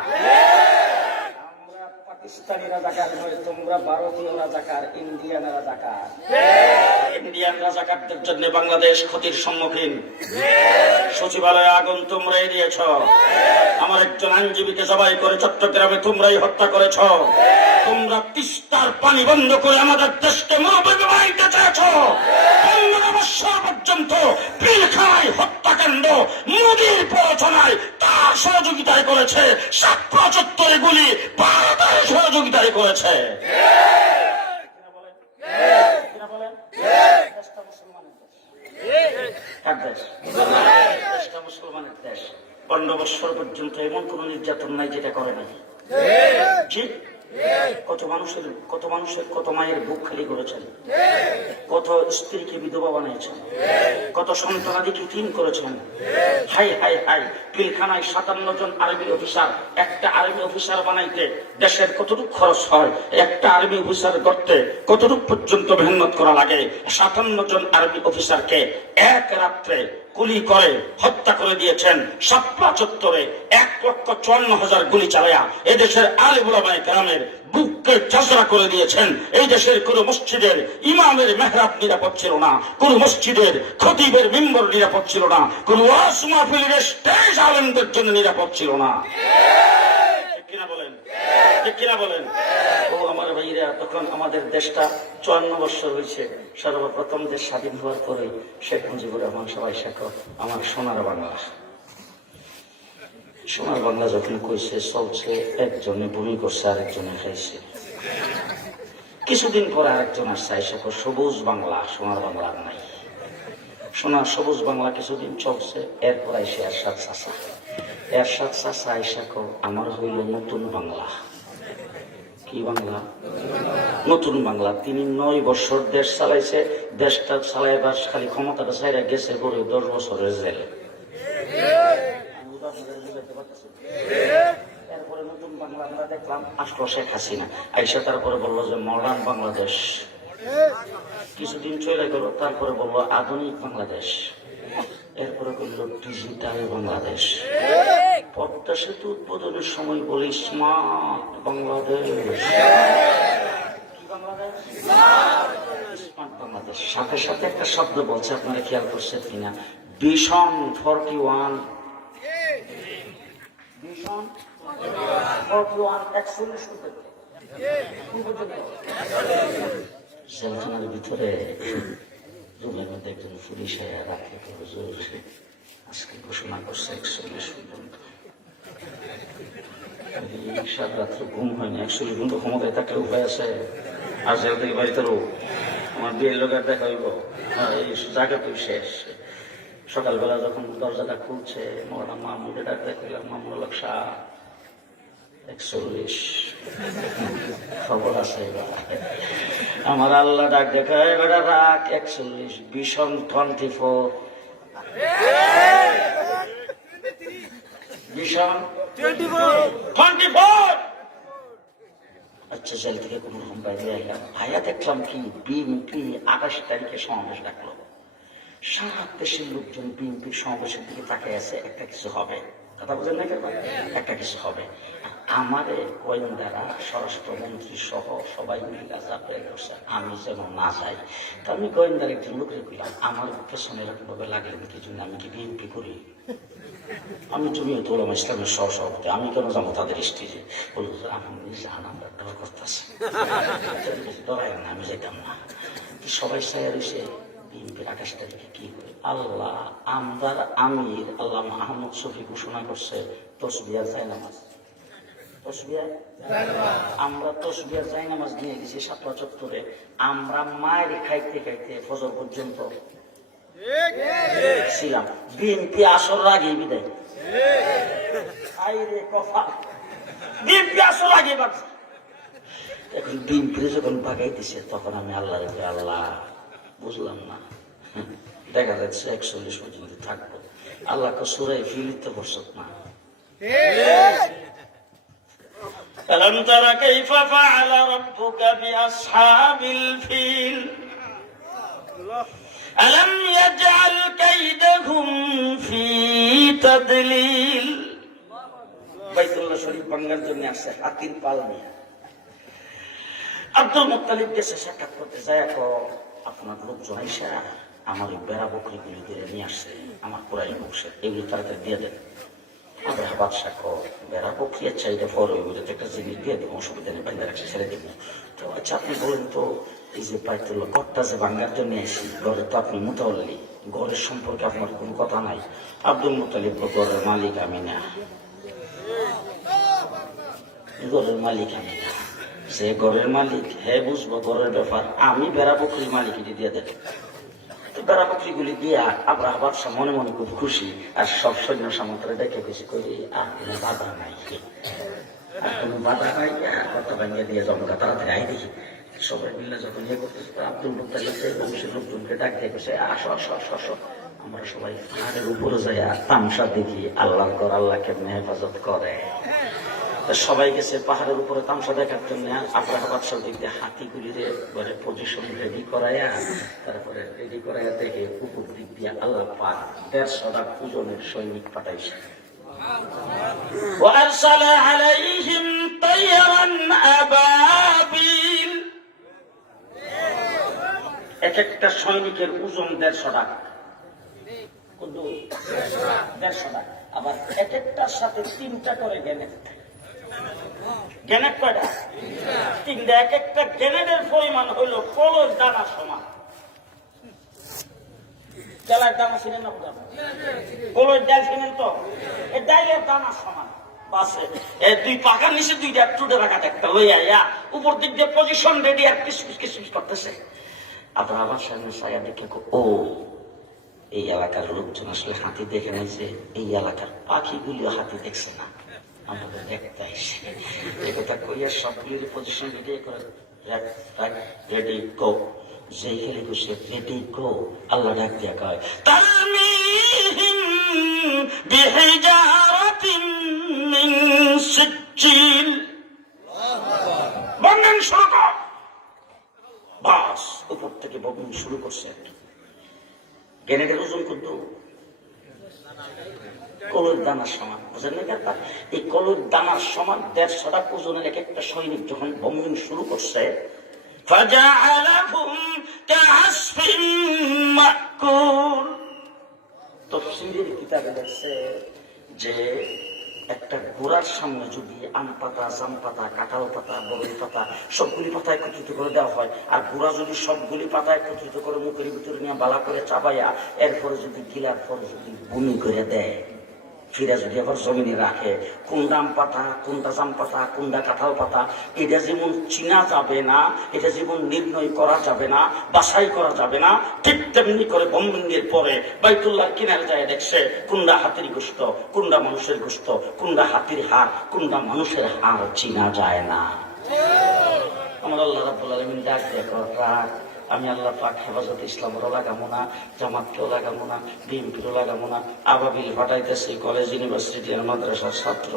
আমরা পাকিস্তানি রাজাকার নয়, তোমরা ভারতীয় রাজাকার, ইন্ডিয়ান রাজাকার। ইন্ডিয়ান রাজাকারদের জন্য বাংলাদেশ ক্ষতির সম্মুখীন। সচিবালয়ে আগুন তোমরাই দিয়েছ, আমার একজন আইনজীবীকে জবাই করে চট্টগ্রামে তোমরাই হত্যা করেছ। তোমরা তিস্তার পানি বন্ধ করে আমাদের দেশকে মরুভূমি বানাইতে চেয়েছ। 15 বছর পর্যন্ত পিলখানায় হত্যাকাণ্ড মোদির প্ররোচনায় তার সহযোগিতায় করেছে, ৭৭ গুলি ভারতের সহযোগিতায় করেছে। মুসলমানের দেশ, 15 বছর পর্যন্ত এমন কোন নির্যাতন নাই যেটা করে নাই। কত মানুষের কত মায়ের বুক খালি করেছেন, কত স্ত্রীকে বিধবা বানিয়েছেন, কত সন্তানাদিকে তিন করেছেন। হাই হাই হাই, পিলখানায় 57 জন আর্মি অফিসার, একটা আর্মি অফিসার বানাইতে দেশের কতটুকু খরচ হয়, একটা আর্মি অফিসার করতে কতটুকু পর্যন্ত মেহনত করা লাগে। 57 জন আর্মি অফিসারকে এক রাত্রে গুলি করে হত্যা করে দিয়েছেন। শাপলা চত্বরে 1,54,000 গুলি চালায়া এদেশের আলেম উলামায়ে কেরামের বুককে ঝাঁঝরা করে দিয়েছেন। এই দেশের কোন মসজিদের ইমামের মেহরাব নিরাপদ ছিল না, কোন মসজিদের খতিবের মিম্বর নিরাপদ ছিল না, কোন ওয়াজ মাহফিলের স্টেজ আলেমদের জন্য নিরাপদ ছিল না। ঠিক কিনা বলেন? ঠিক কিনা বলেন? ও আমার ভাইরা, তখন আমাদের দেশটা 54 বছর হয়েছে। সর্বপ্রথম দেশ স্বাধীন হওয়ার পরে শেখ মুজিবুর রহমান সবাই শেখো আমার সোনার বাংলা। সোনার বাংলা যখন কইছে চলছে, একজনে ভূমি করছে, আরেকজনে খাইছে। কিছুদিন পরে আরেকজন আসছে, শেখো সবুজ বাংলা, সোনার বাংলা নাই। সোনার সবুজ বাংলা কিছুদিন চলছে, এরপর আইসে এরশাদ চাচা। এরশাদ চাচা শেখো আমার হইল নতুন বাংলা। কি বাংলা? নতুন বাংলা। তিনি 9 বছর দেশ চালাইছে, দেশটা চালাইবার খালি ক্ষমতাটা চাইরা গেছে করে 10 বছরের জেলে। এরপরে নতুন বাংলা আমরা দেখলাম আসলো শেখ হাসিনা, আইসা তারপরে বললো যে মডার্ন বাংলাদেশ। কিছুদিন চলে গেল, তারপরে বললো আধুনিক বাংলাদেশ। এরপরে বললো ডিজিটাল বাংলাদেশ। পদ্মা সেতু উদ্বোধনের সময় বলি স্মার্ট বাংলাদেশ। কি বাংলাদেশ? স্মার্ট বাংলাদেশ। সাথে সাথে একটা শব্দ বলছে, আপনারা খেয়াল করছেন কিনা? ভিশন 41। ভিশন 41 41 জেলখানার ভিতরে রুমের মধ্যে একজন পুলিশ রাখে হুজুর আজকে ঘোষণা করছে 41 পর্যন্ত। সারা রাত্র ঘুম হয়নি, 41 পর্যন্ত ক্ষমতায় থাকলে উপায় আছে? আর জেল থেকে বাড়িতেও আমার বিয়ের লোকের দেখা হইব, এই জায়গা তুই শেষ। সকালবেলা যখন দরজাটা খুলছে মৌলানা মাহমুদে ডাক দেখলাম, মামুনুল হক শাহ 41 খবর আছে এবার। আমার আল্লাহ ডাক দেখা এবার রাখ 41 ভীষণ 24 ভীষণ 24। আচ্ছা জেল থেকে কোন রকম বাইরে এলাম, ভাইয়া দেখলাম কি বিএনপি 28 তারিখে সমাবেশ ডাকলো। সারা দেশের লোকজন বিএনপির সমাবেশের দিকে তাকিয়ে আছে, একটা কিছু হবে, কথা বলেন না কেন, একটা কিছু হবে। আমাদের গোয়েন্দারা স্বরাষ্ট্রমন্ত্রী সহ সবাই মিলে চাপে করছে আমি যেন না যাই। তা আমি গোয়েন্দার একজন লোকের কইলাম, আমার পেছনে এরকম ভাবে লাগলেন কি জন্য, আমি কি বিএনপি করি? আমি জমিয়ত উলামা ইসলামের সহসভাপতি, আমি কেন যাবো তাদের স্টেজে? বলল আপনি যান, আমরা ডর করতেছি। ডরাই না, আমি যেতাম না। সবাই সায়ার এসে বিএনপির 28 তারিখে কি করে আল্লাহ আমদার আমির আল্লাহ মাহমুদ শফি ঘোষণা করছে তসবিয়া জায়নামাজ। আমরা তসবিয়া জায়নামাজ নিয়ে গেছি শাপলা চত্বরে, আমরা মায়ের খাইতে খাইতে ফজর পর্যন্ত ছিলাম। বিএনপি আসর আগেই বিদায়, বিএনপি আসর আগে বাড়ছে। এখন বিএনপি যখন ভাগাইতেছে তখন আমি আল্লাহ রেখে আল্লাহ বুঝলাম না, দেখা যাচ্ছে 41 পর্যন্ত থাকবো। আল্লাহকে সূরা ফিলিতে বসত না। ألم تر كيف فعل ربك بأصحاب الفيل ألم يجعل كيدهم في تضليل। বাইতুল্লাহ শরীফ ভাঙার জন্য আসছে হাতির পাল নিয়ে। আব্দুল মুত্তালিব গেছে সাক্ষাৎ করতে, যায় আপনার লোকজন আইসা আমার এই বেড়া বকরিগুলি ধরে নিয়ে আসছে, আমার কোরআন বকছে, এগুলি তাড়াতাড়ি দিয়ে দেন। আমরা বাদশাহ বেড়া বকরি চাইলে পরে ওই একটা জিনিস দিয়ে দেবো, অসুবিধা নেই, বাইরে রাখছে ছেড়ে দেবো। তো আচ্ছা আপনি বলেন তো, এই যে বাইতুল্লাহ ঘরটা যে ভাঙার জন্য আসি, ঘরে তো আপনি মুতাওয়াল্লি, ঘরের সম্পর্কে আপনার কোনো কথা নাই। আব্দুল মুত্তালিব ঘরের মালিক আমি না, ঘরের মালিক আমি না, সে ঘরের মালিক হ্যাঁ বুঝবো ঘরের ব্যাপার, আমি বেড়া বকরির মালিক এটি দিয়ে দেব। তো বেড়া বকরিগুলি দিয়া আমরা বাদশাহ মনে মনে খুব খুশি, আর সব সৈন্য সামন্তরা দেখে খুশি করি আর কোনো বাধা নাই, আর কোনো বাধা নাই, কথা ভাঙিয়ে দিয়ে জমকা তাড়াতাড়ি আই দেখি। সবাই মিলে যখন ইয়ে করতেছে আব্দুল মুত্তালিব বংশের লোকজনকে ডাক দিয়ে গেছে, আসো আসো আসো আসো। আমরা সবাই পাহাড়ের উপরে যাইয়া তামসা দেখি আল্লাহর ঘর আল্লাহ কেমনে হেফাজত করে। সবাই গেছে পাহাড়ের উপরে তামসা দেখার জন্য। আপনার বাদশাহ দিক দিয়ে হাতিগুলিরে পজিশন রেডি করাইয়া, তারপরে রেডি করাইয়া দেখে উপর দিক দিয়ে আল্লাহ পাক 150 পূজনের সৈনিক পাঠাইছে। وأرسل عليهم طيرا أبابيل। এক একটা সৈনিকের ওজন 150 টাকা, 150 টাকা। আবার এক একটার সাথে 3টা করে গ্রেনেড। গ্রেনেড কয়টা? 3টা। এক একটা গ্রেনেডের পরিমাণ হইল কলর দানা সমান। তেলার দানা ছিলেন না, কলর ডাল ছিলেন তো, এই ডাইলের দানা সমান। বাসে দুই পাকার নিচে 2টা টুটে রাখা একটা লইয়া উপর দিক দিয়ে পজিশন রেডি, আর কিসমিস কিসমিস করতেছে। আপনার আমার সামনে ছায়া দেখে ও এই এলাকার লোকজন আসলে হাতি দেখে নাই, যে এই এলাকার পাখিগুলিও হাতি দেখছে না, আমাদের দেখতে আসে। এই কথা কইয়া সবগুলির পজিশন রেডি করে রেডি গো, যেই খেলে বসে রেডি গো আল্লাহ ডাক দিয়া কয় তালমিহিম বিহিজারাতিন মিন সিজ্জিল। বন্ধন শুরু কর। বাস উপর থেকে বন্ধন শুরু করছে। গ্রেনেডের ওজন কত? কলর দানার সমান, বুঝলেন না ব্যাপার? এই কলর দানার সমান 150 টাকা ওজনের এক একটা সৈনিক যখন বম্বিং শুরু করছে, ফাজাআলাহুম কাআসফিন মাকুল। তাফসীরের কিতাবে লেখছে যে একটা গোড়ার সামনে যদি আম পাতা, জাম পাতা, কাঁঠাল পাতা, বরই পাতা সবগুলি পাতা একত্রিত করে দেওয়া হয়, আর গোড়া যদি সবগুলি পাতা একত্রিত করে মুখের ভিতরে নিয়ে বালা করে চাবাইয়া এরপরে যদি গিলার পরে যদি বমি করে দেয়, ফিরা যদি আবার জমিনে রাখে, কোনটা আম পাতা, কোনটা জাম পাতা, কোনটা কাঁঠাল পাতা, এটা যেমন চিনা যাবে না, এটা যেমন নির্ণয় করা যাবে না, বাছাই করা যাবে না, ঠিক তেমনি করে বম্বিংয়ের পরে বাইতুল্লাহর কিনারে যায় দেখছে কোনটা হাতির গোশত, কোনটা মানুষের গোশত, কোনটা হাতির হাড়, কোনটা মানুষের হাড় চিনা যায় না। আমার আল্লাহ রাব্বুল আলামিন ডাক দিয়ে রাখ, আমি আল্লাহ পাক হেফাজত ইসলামেরও লাগাবো না, জামাতকেও লাগাবো না, বিএনপিরও লাগাবো না। আবাবিল ফাটাইতেছি কলেজ, ইউনিভার্সিটি আর মাদ্রাসার ছাত্র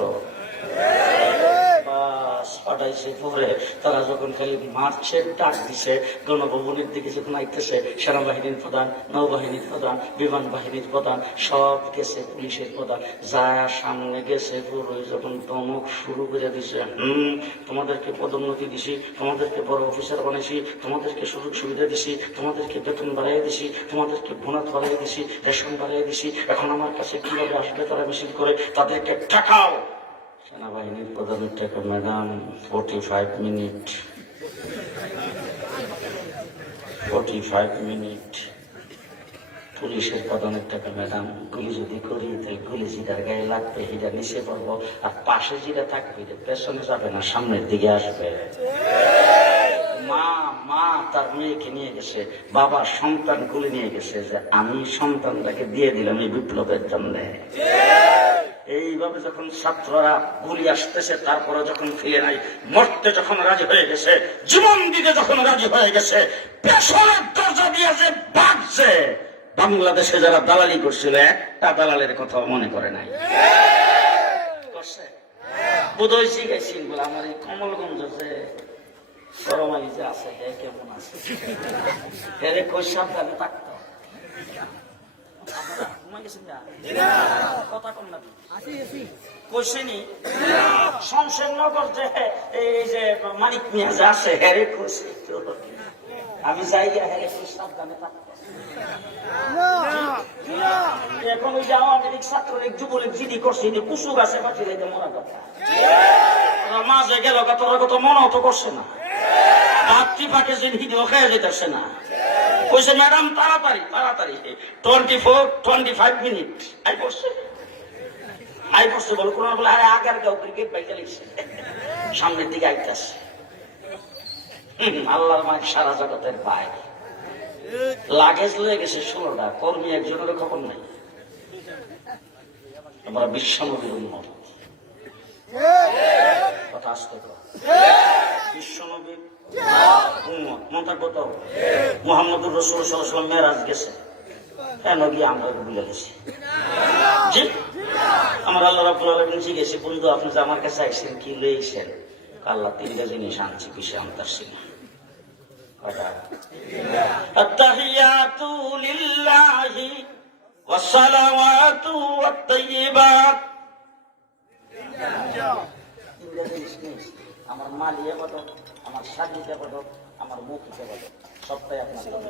পাঠাইছে। পরে তারা যখন খালি মার্চের ডাক দিছে, গণভবনের দিকে যখন আইতেছে, সেনাবাহিনীর প্রধান, নৌবাহিনীর প্রধান, বিমান বাহিনীর প্রধান সব গেছে, পুলিশের প্রধান যা সামনে গেছে, পুরো যখন দমক শুরু করে দিছে, তোমাদেরকে পদোন্নতি দিছি, তোমাদেরকে বড় অফিসার বানাইছি, তোমাদেরকে সুযোগ সুবিধা দিছি, তোমাদেরকে বেতন বাড়াই দিছি, তোমাদেরকে বোনাস বাড়াই দিছি, রেশন বাড়াই দিছি, এখন আমার কাছে কিভাবে আসবে তারা মিছিল করে, তাদেরকে ঠেকাও। সেনাবাহিনীর প্রধানের টাকা ম্যাডাম 45 মিনিট, 45 মিনিট। পুলিশের প্রধানের টাকা ম্যাডাম গুলি যদি করি তাহলে গুলি যেটার গায়ে লাগবে এটা নিচে পড়বো, আর পাশে যেটা থাকবে এটা পেছনে যাবে না, সামনের দিকে আসবে। মা তার মেয়েকে নিয়ে গেছে, বাবা সন্তান গুলি নিয়ে গেছে, যে আমি সন্তানটাকে দিয়ে দিলাম এই বিপ্লবের জন্য। এইভাবে যখন ছাত্ররা গুলি আসতেছে, তারপরে যখন ফিরে নাই, মরতে যখন রাজি হয়ে গেছে, জীবন দিতে যখন রাজি হয়ে গেছে, পেছনের দরজা দিয়ে যে ভাগছে, বাংলাদেশে যারা দালালি করছিল একটা দালালের কথা মনে করে নাই। করছে বোধহয় শিখাইছিল বলে আমার এই কমলগঞ্জ যে করমালি যে আছে কেমন আছে, এর কই সাবধানে থাকতো। কথা কম না কইসেনি শমশেরনগর যে এই যে মানিক মিয়া যে আছে হেরে কইছে, আমি যাই হেরে কই সাবধানে থাকতো। এখন ওই যে আওয়ামী লীগ ছাত্রলীগ যুবলীগ জিডি করছে, কুসু গাছে পাঠি লাইতে মরা কথা মাঝে গেল, তোরা কত মনেও তো করছে না, রাত্রি ফাঁকে যে ভিডিও খেয়ে যেতেছে না। কইছে ম্যাডাম তাড়াতাড়ি তাড়াতাড়ি 24-25 মিনিট আই পড়ছে বলে কোন বলে আরে আগার গাও ক্রিকেট বাইতে লিখছে, সামনের দিকে আইতাছে। আল্লাহর মায় সারা জগতের ভাই, লাগেজ লয়ে গেছে 16টা, কর্মী একজনের খবর নাই। আমরা বিশ্বনবীর উম্মত, কথা আসতে কর, বিশ্বনবীর উম্মত। মন্তব্য তো মুহাম্মদুর রাসূল সাল্লাল্লাহু আলাইহি ওয়াসাল্লাম মেরাজ গেছে, কেন গিয়ে আমরা ভুলে গেছি। জি, আমার আল্লাহ রাব্বুল আলামিন জিজ্ঞেস, বন্ধু আপনি যে আমার কাছে আইছেন কি লইছেন? আল্লাহ 3টা জিনিস আনছি, পিছিয়ে আনতাছি না। আত্তাহিয়াতু লিল্লাহি ওয়াস সালাওয়াতু ওয়াত তাইয়্যিবাত। আমার মালিয়া কত, আমার সাদিকা কত, আমার মুখিকা কত, সবটাই আপনার জন্য।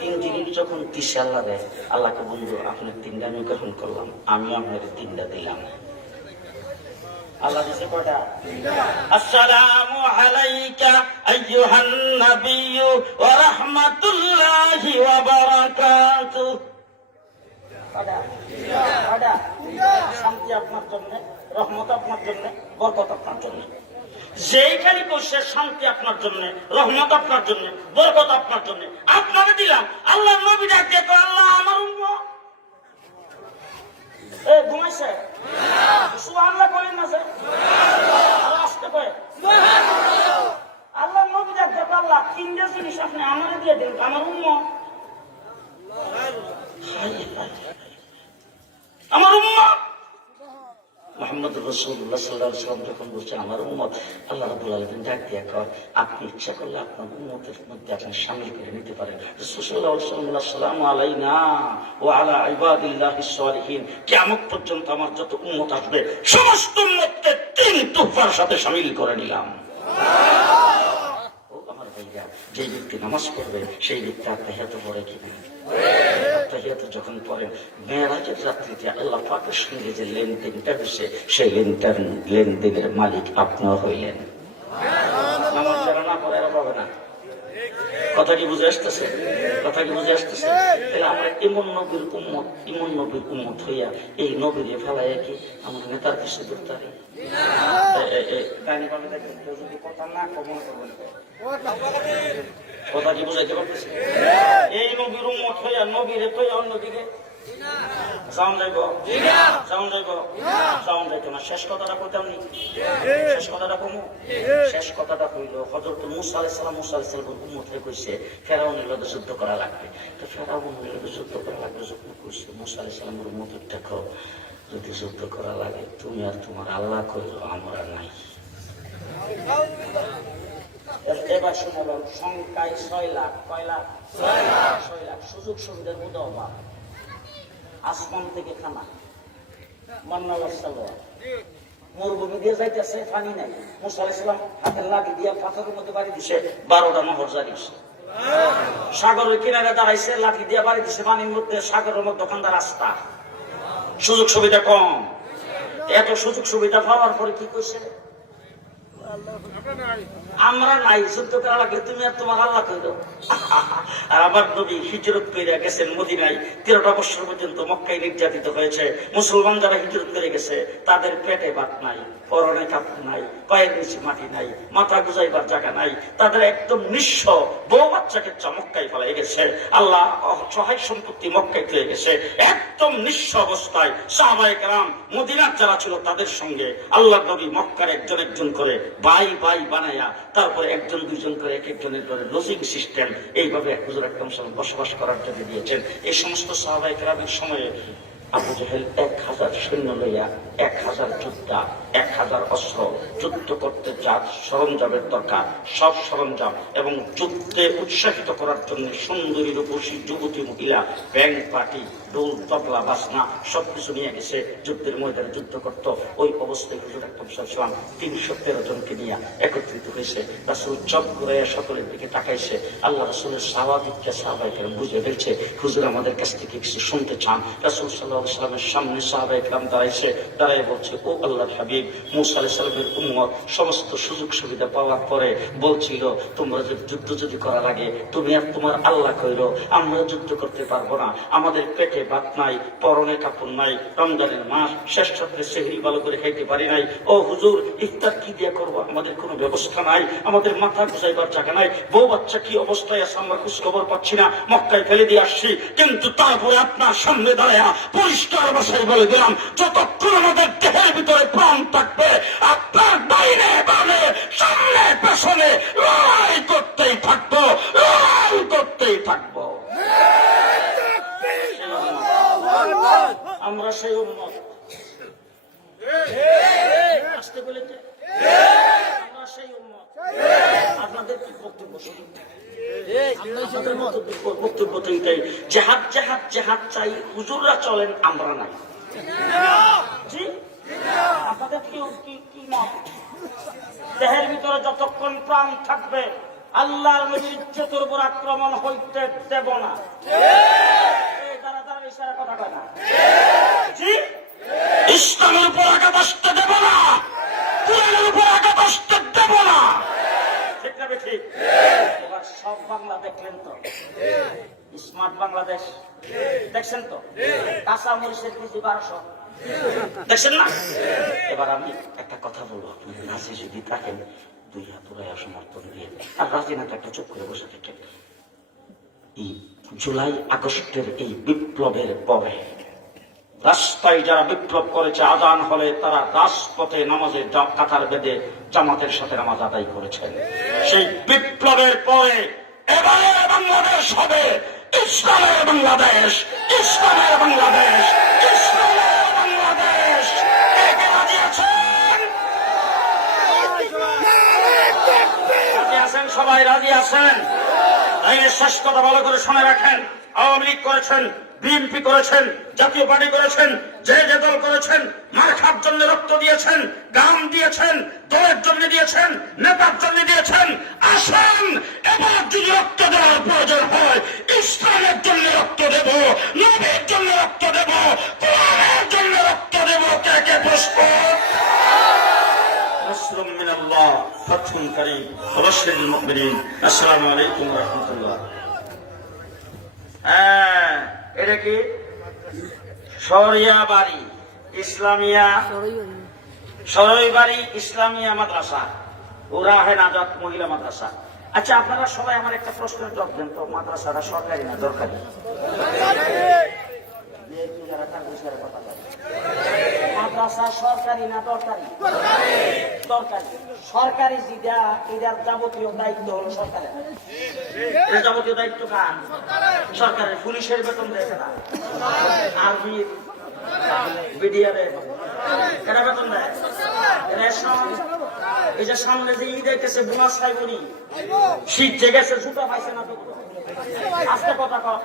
3 জিনিস যখন দিছে আল্লাহ দেয়, আল্লাহকে বন্ধু আপনার 3টা আমি গ্রহণ করলাম, আমিও আপনার 3টা দিলাম। আল্লাহ দিছে কয়টা? আসসালামু আলাইকা আইয়ুহান নাবিয়্যু ওয়া রাহমাতুল্লাহি ওয়া বারাকাতুহু। শান্তি আপনার জন্য, রহমত আপনার জন্য, বরকত আপনার জন্য। যেইখানে বসে শান্তি আপনার জন্য, রহমত আপনার জন্য, বরকত আপনার জন্য, আপনাকে দিলাম। আল্লাহ নবী ডাক দিয়ে তো আল্লাহ আমার উম্মত ঘুমাইছে, সুবহানাল্লাহ করেন না স্যার, আসতে পারে। আল্লাহ নবী ডাক দিয়ে আল্লাহ 3টা জিনিস আপনি আমাকে দিয়ে দেন, আমার উম্মত, আমার উম্মত। মুহাম্মদুর রাসূলুল্লাহ সাল্লাল্লাহু আলাইহি ওয়াসাল্লাম যখন বলছে আমার উম্মত, আল্লাহ রাব্বুল আলামিন ডাক দিয়ে কর, আপনি ইচ্ছা করলে আপনার উম্মতের মধ্যে আপনি শামিল করে নিতে পারেন। রাসূল সাল্লাল্লাহু আলাইহি ওয়াসাল্লাম সালামু আলাইনা ওয়া আলা ইবাদিল্লাহিস সালিহিন, কিয়ামত পর্যন্ত আমার যত উম্মত আসবে সমস্ত উম্মতকে 3 তোহফার সাথে শামিল করে নিলাম। ও আমার ভাইয়া, যে ব্যক্তি নামাজ পড়বে সেই ব্যক্তি আত্মহত্যা করে কিনা? আত্তাহিয়াতু যখন পড়েন, মেরাজের রাত্রিতে আল্লাহ পাকের সঙ্গে যে লেনদেনটা হয়েছে, সেই লেনদেনের মালিক আপনার হইলেন। নামাজ যারা না পড়ে এরা পাবে না। কথা কি বুঝে আসতেছে? কথা কি বুঝে আসতেছে? তাহলে আমরা এমন নবীর উম্মত হইয়া এই নবীর ফেলাইয়া কি আমার নেতার কাছে ধরতে পারি? যদি কথা না কমন করবেন, কথা কি বুঝাইতে পারতেছে? এই নবীর উম্মত হইয়া নবীরে তো অন্যদিকে সাউন্ড যাইব, সাউন্ড যাইব, সাউন্ড যাইতো না। শেষ কথাটা কইতাম নি, শেষ কথাটা কমু। শেষ কথাটা হইল হযরত মুসা আলাইহিস সালাম উম্মত হয়ে কইছে ফেরাউনের লগে যুদ্ধ করা লাগবে। তো ফেরাউনের লগে যুদ্ধ করা লাগবে যখন কইছে, মুসা আলাইহিস সালামের উম্মত দেখো, যদি যুদ্ধ করা লাগে তুমি আর তোমার আল্লাহ কইল, আমরা নাই। এবার শুনে সংখ্যায় 6 লাখ, কয় লাখ? 6 লাখ। সুযোগ সুবিধার উদাহরণ, আসমান থেকে খানা, মান্না ওয়াসসালওয়া, মরুভূমি দিয়ে যাইতেছে, পানি নাই। মুসা আলাইহিস সালাম হাতের লাঠি দিয়ে পাথরের মধ্যে বাড়ি দিছে, 12টা নহর জারি হইছে। সাগরের কিনারে দাঁড়াইছে, লাঠি দিয়ে বাড়ি দিছে পানির মধ্যে, সাগরের মধ্যে ওখানকার রাস্তা। সুযোগ সুবিধা কম। এত সুযোগ সুবিধা পাওয়ার পরে কি কইছে? আমরা নাই, যুদ্ধ করা লাগলে তুমি আর তোমার আল্লাহ কইল। আর আমার নবী হিজরত করে গেছেন মদিনায়, 13টা বছর পর্যন্ত মক্কায় নির্যাতিত হয়েছে। মুসলমান যারা হিজরত করে গেছে তাদের পেটে ভাত নাই, পরনে কাপড় নাই, পায়ের নিচে মাটি নাই, মাথা গুজাইবার জায়গা নাই, তাদের একদম নিঃস্ব, বউ বাচ্চাকে মক্কায় ফেলাই গেছে। আল্লাহ সহায় সম্পত্তি মক্কায় তুলে গেছে, একদম নিঃস্ব অবস্থায় সাহাবায়ে কেরাম মদিনার যারা ছিল তাদের সঙ্গে আল্লাহ নবী মক্কার একজন একজন করে ভাই ভাই বানায়া, তারপরে একজন দুইজন করে এক একজনের করে লজিং সিস্টেম, এইভাবে হুজুর আকরাম সাল্লাল্লাহু আলাইহি ওয়াসাল্লাম বসবাস করার জন্য দিয়েছেন। এই সমস্ত সাহাবায়ে কেরামের সময়ে আবু জাহেল 1000 সৈন্য লইয়া, 1000 যোদ্ধা, 1000 অস্ত্র, যুদ্ধ করতে যা সরঞ্জামের দরকার সব সরঞ্জাম এবং যুদ্ধে উৎসাহিত করার জন্য সুন্দরী রূপসী যুবতী মহিলা, ব্যাংক পার্টি, ঢোল তবলা বাজনা সবকিছু নিয়ে গেছে, যুদ্ধের ময়দানে যুদ্ধ করত। ওই অবস্থায় হুজুর আকরাম সাল্লাল্লাহু আলাইহি ওয়াসাল্লাম 313 জনকে নিয়ে একত্রিত হয়েছে। রাসূল চপ করে সকলের দিকে তাকাইছে। আল্লাহ রাসূলের স্বাভাবিককে সাহাবায়ে কেরাম বুঝে ফেলছে, হুজুর আমাদের কাছ থেকে কিছু শুনতে চান। রাসূল সাল্লাল্লাহু আলাইহি ওয়াসাল্লামের সামনে সাহাবায়ে কেরাম দাঁড়াইছে, দাঁড়ায় বলছে, ও আল্লাহর হাবিব, মুসা আলাইহিস সালামের উম্মত সমস্ত সুযোগ সুবিধা পাওয়ার পরে বলছিল তোমরা যদি করা লাগে তুমি আর তোমার আল্লাহ কইরো, আমরা যুদ্ধ করতে পারবো না, আমাদের পেটে ভাত নাই, পরনে কাপড় নাই, রমজানের মাস, শেষ রাত্রে সেহরি ভালো করে খাইতে পারি নাই। ও হুজুর, ইফতার কি দিয়ে করবো? আমাদের কোনো ব্যবস্থা নাই, আমাদের মাথা গুজাইবার জায়গা নাই, বউ বাচ্চা কি অবস্থায় আছে আমরা খোঁজ খবর পাচ্ছি না, মক্কায় ফেলে দিয়ে আসছি। কিন্তু তারপরে আপনার সামনে দাঁড়ায়া পরিষ্কার ভাষায় বলে দিলাম, যতক্ষণ আমাদের দেহের ভিতরে প্রাণ থাকবে আপনার ডাইনে বামে সামনে পেছনে লড়াই করতেই থাকবো, লড়াই করতেই থাকবো। আমরা সেই উম্মত, আসতে বলে আমরা সেই উম্মত। আপনাদের কি বক্তব্য? বক্তব্য তো এটাই, জেহাদ জেহাদ জেহাদ চাই, হুজুররা চলেন, আমরা নাই। জি, আপনাদের কি মত? দেহের ভিতরে যতক্ষণ প্রাণ থাকবে আল্লাহর নবীর ইজ্জতের উপর আক্রমণ হইতে দেব না। কথা কয় না? জি, ইসলামের উপর আঘাত আসতে দেব না, কোরআনের উপর আঘাত আসতে দেব না। ঠিক না ঠিক? এবার সব বাংলা দেখলেন তো, স্মার্ট বাংলাদেশ দেখছেন তো, কাঁচা মরিচের কেজি 1200 দেখছেন না? এবার আমি একটা কথা বলবো, আপনি রাজি যদি থাকেন 2 হাত উড়াইয়া সমর্থন দিয়ে, আর রাজি না একটা চুপ করে বসে থাকেন। এই জুলাই আগস্টের এই বিপ্লবের পরে রাস্তায় যারা বিপ্লব করেছে, আজান হলে তারা রাজপথে নামাজের কাতার বেঁধে জামাতের সাথে নামাজ আদায় করেছেন। সেই বিপ্লবের পরে এবারে বাংলাদেশ হবে ইসলামের বাংলাদেশ, ইসলামের বাংলাদেশ, ইসলামের বাংলাদেশ। রাজি আছেন? রাজি আছেন? সবাই রাজি আছেন? এই শেষ কথা ভালো করে শুনে রাখেন। আওয়ামী লীগ করেছেন, বিএনপি করেছেন, জাতীয় পার্টি করেছেন, যে যে দল করেছেন, মার খার জন্য রক্ত দিয়েছেন, গান দিয়েছেন, দলের জন্য দিয়েছেন, নেতার জন্য দিয়েছেন। আসেন এবার যদি রক্ত দেওয়ার প্রয়োজন হয় ইসলামের জন্য রক্ত দেব। ফাতহুন কারীম ওয়া বাশশিরিল মুমিনিন। আসসালামু আলাইকুম ওয়া রাহমাতুল্লাহ। এটা কি সরিয়াবাড়ি ইসলামিয়া সরইবাড়ি ইসলামিয়া মাদ্রাসা, উরাহে নাজাত মহিলা মাদ্রাসা। আচ্ছা, আপনারা সবাই আমার একটা প্রশ্নের জবাব দেন তো, মাদ্রাসাটা সরকারি না দরকারি? মাদ্রাসা সরকারি না দরকারি? দরকারি। সরকারি যেটা, এটার যাবতীয় দায়িত্ব হলো সরকারের। এর যাবতীয় দায়িত্ব কার? সরকারের। পুলিশের বেতন দেয় না, আর্মির, বিডিআরের এরা বেতন দেয়। রেশন, এই যে সামনে যে ঈদ আইতেছে, বোনাস পাইবনি, শীত জেগেছে, জুতা পাইছে না, আস্তে কথা কর।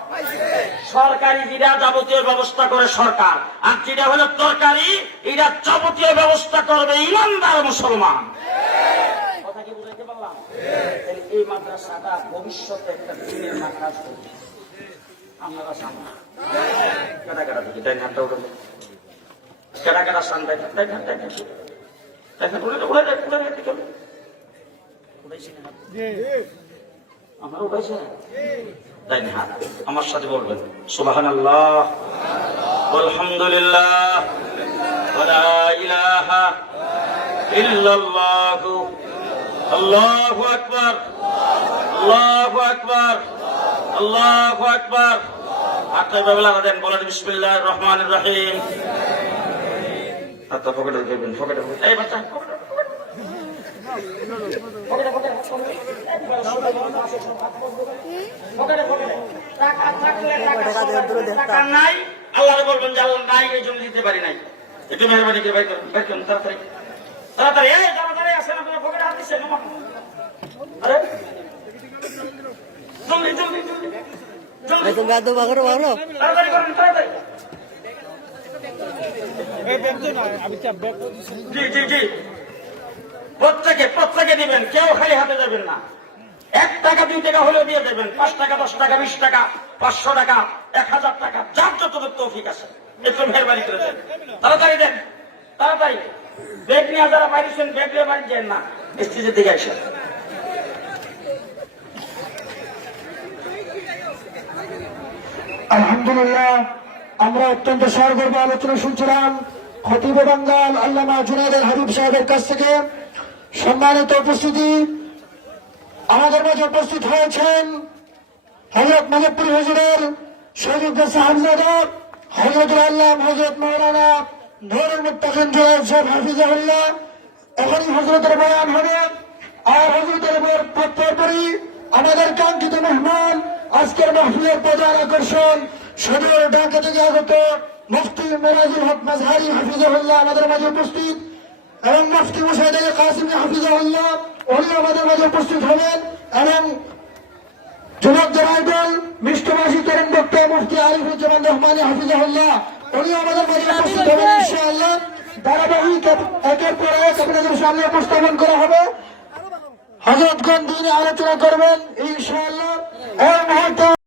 সরকারি যেটা যাবতীয় ব্যবস্থা করে সরকার, আর যেটা হলো তরকারি, এটা যাবতীয় ব্যবস্থা করবে ইমানদার মুসলমান। কথা কি বুঝাইতে পারলাম? এই মাদ্রাসাটা ভবিষ্যতে একটা দিনের মাদ্রাসা হবে। আপনারা সামনে কেটা কেটা দেখি, তাই ঘাটটা উঠে কেটা কেটা সান দেখেন, দেখেন দেখেন দেখেন, উড়ে উড়ে উড়ে উড়াইছি না আমরা, উঠাইছে না? তাই না? আমার সাথে বলবেন সুবহানাল্লাহ আলহামদুলিল্লাহ ওয়া লা ইলাহা ইল্লাল্লাহ আল্লাহু আকবার আল্লাহু আকবার আল্লাহু আকবার। হাতটা বাবলা দেন, বলেন বিসমিল্লাহির রহমানির রহিম। হাতটা পকেটে দিবেন, পকেটে এই বাচ্চা টাকা নাই, আল্লাহ বলবেন যে আল্লাহ নাই, এই জন্য দিতে পারি নাই। একটু মেহরবানি করে বাইর করুন, বাইর করুন তাড়াতাড়ি তাড়াতাড়ি। এই তাড়াতাড়ি আসেন, আপনার পকেটে হাত দিচ্ছেন। আরে জলদি জলদি জলদি তাড়াতাড়ি করেন, তাড়াতাড়ি। জি জি জি, প্রত্যেকে দিবেন, কেউ খালি হাতে যাবেন না। 1 টাকা 2 টাকা হলেও দিয়ে দেবেন, 5 টাকা 10 টাকা 20 টাকা 500 টাকা 1000 টাকা, যার যতটুকু তৌফিক আছে। একটু মেহরবানি করে দেন, তাড়াতাড়ি দেন, তাড়াতাড়ি। ব্যাগ নিয়ে যারা বাড়িছেন, ব্যাগ নিয়ে বাড়ি যান না, স্টেজের দিকে আসেন। আলহামদুলিল্লাহ, আমরা অত্যন্ত সগর্ব আলোচনা শুনছিলাম খতিব বাঙ্গাল আল্লামা জুনায়েদ হাবিব সাহেবের কাছ থেকে। সম্মানিত উপস্থিতি, আমাদের মাঝে উপস্থিত হয়েছেন হযরত মাদারপুর হুজুরের শহীদ সাহেবজাদা হযরতুল আল্লামা হযরত মাওলানা নূরুল মুত্তাকিন জুনায়েদ সাহেব হাফিজাহুল্লাহ। এখনই হযরতের বয়ান হবে, আর হযরতের পরপরই আমাদের কাঙ্ক্ষিত মেহমান, আজকের মাহফিলের প্রধান আকর্ষণ, সদর ঢাকা থেকে আগত মুফতি মিরাজুল হক মাজহারি হাফিজাহুল্লাহ আমাদের মাঝে উপস্থিত, এবং মুফতি মুশাহিদ কাসিমি হাফিজাহুল্লাহ উনি আমাদের মাঝে উপস্থিত হবেন, এবং যুবকদের আইডল মিষ্টভাষী তরুণ বক্তা মুফতি আরিফুজ্জামান রহমানী হাফিজাহুল্লাহ উনি আমাদের মাঝে উপস্থিত হবেন ইনশাআল্লাহ। ধারাবাহিক একের পর এক আপনাদের সামনে উপস্থাপন করা হবে। হযরতগণ দিনে আলোচনা করবেন ইনশাআল্লাহ। এই মুহূর্তে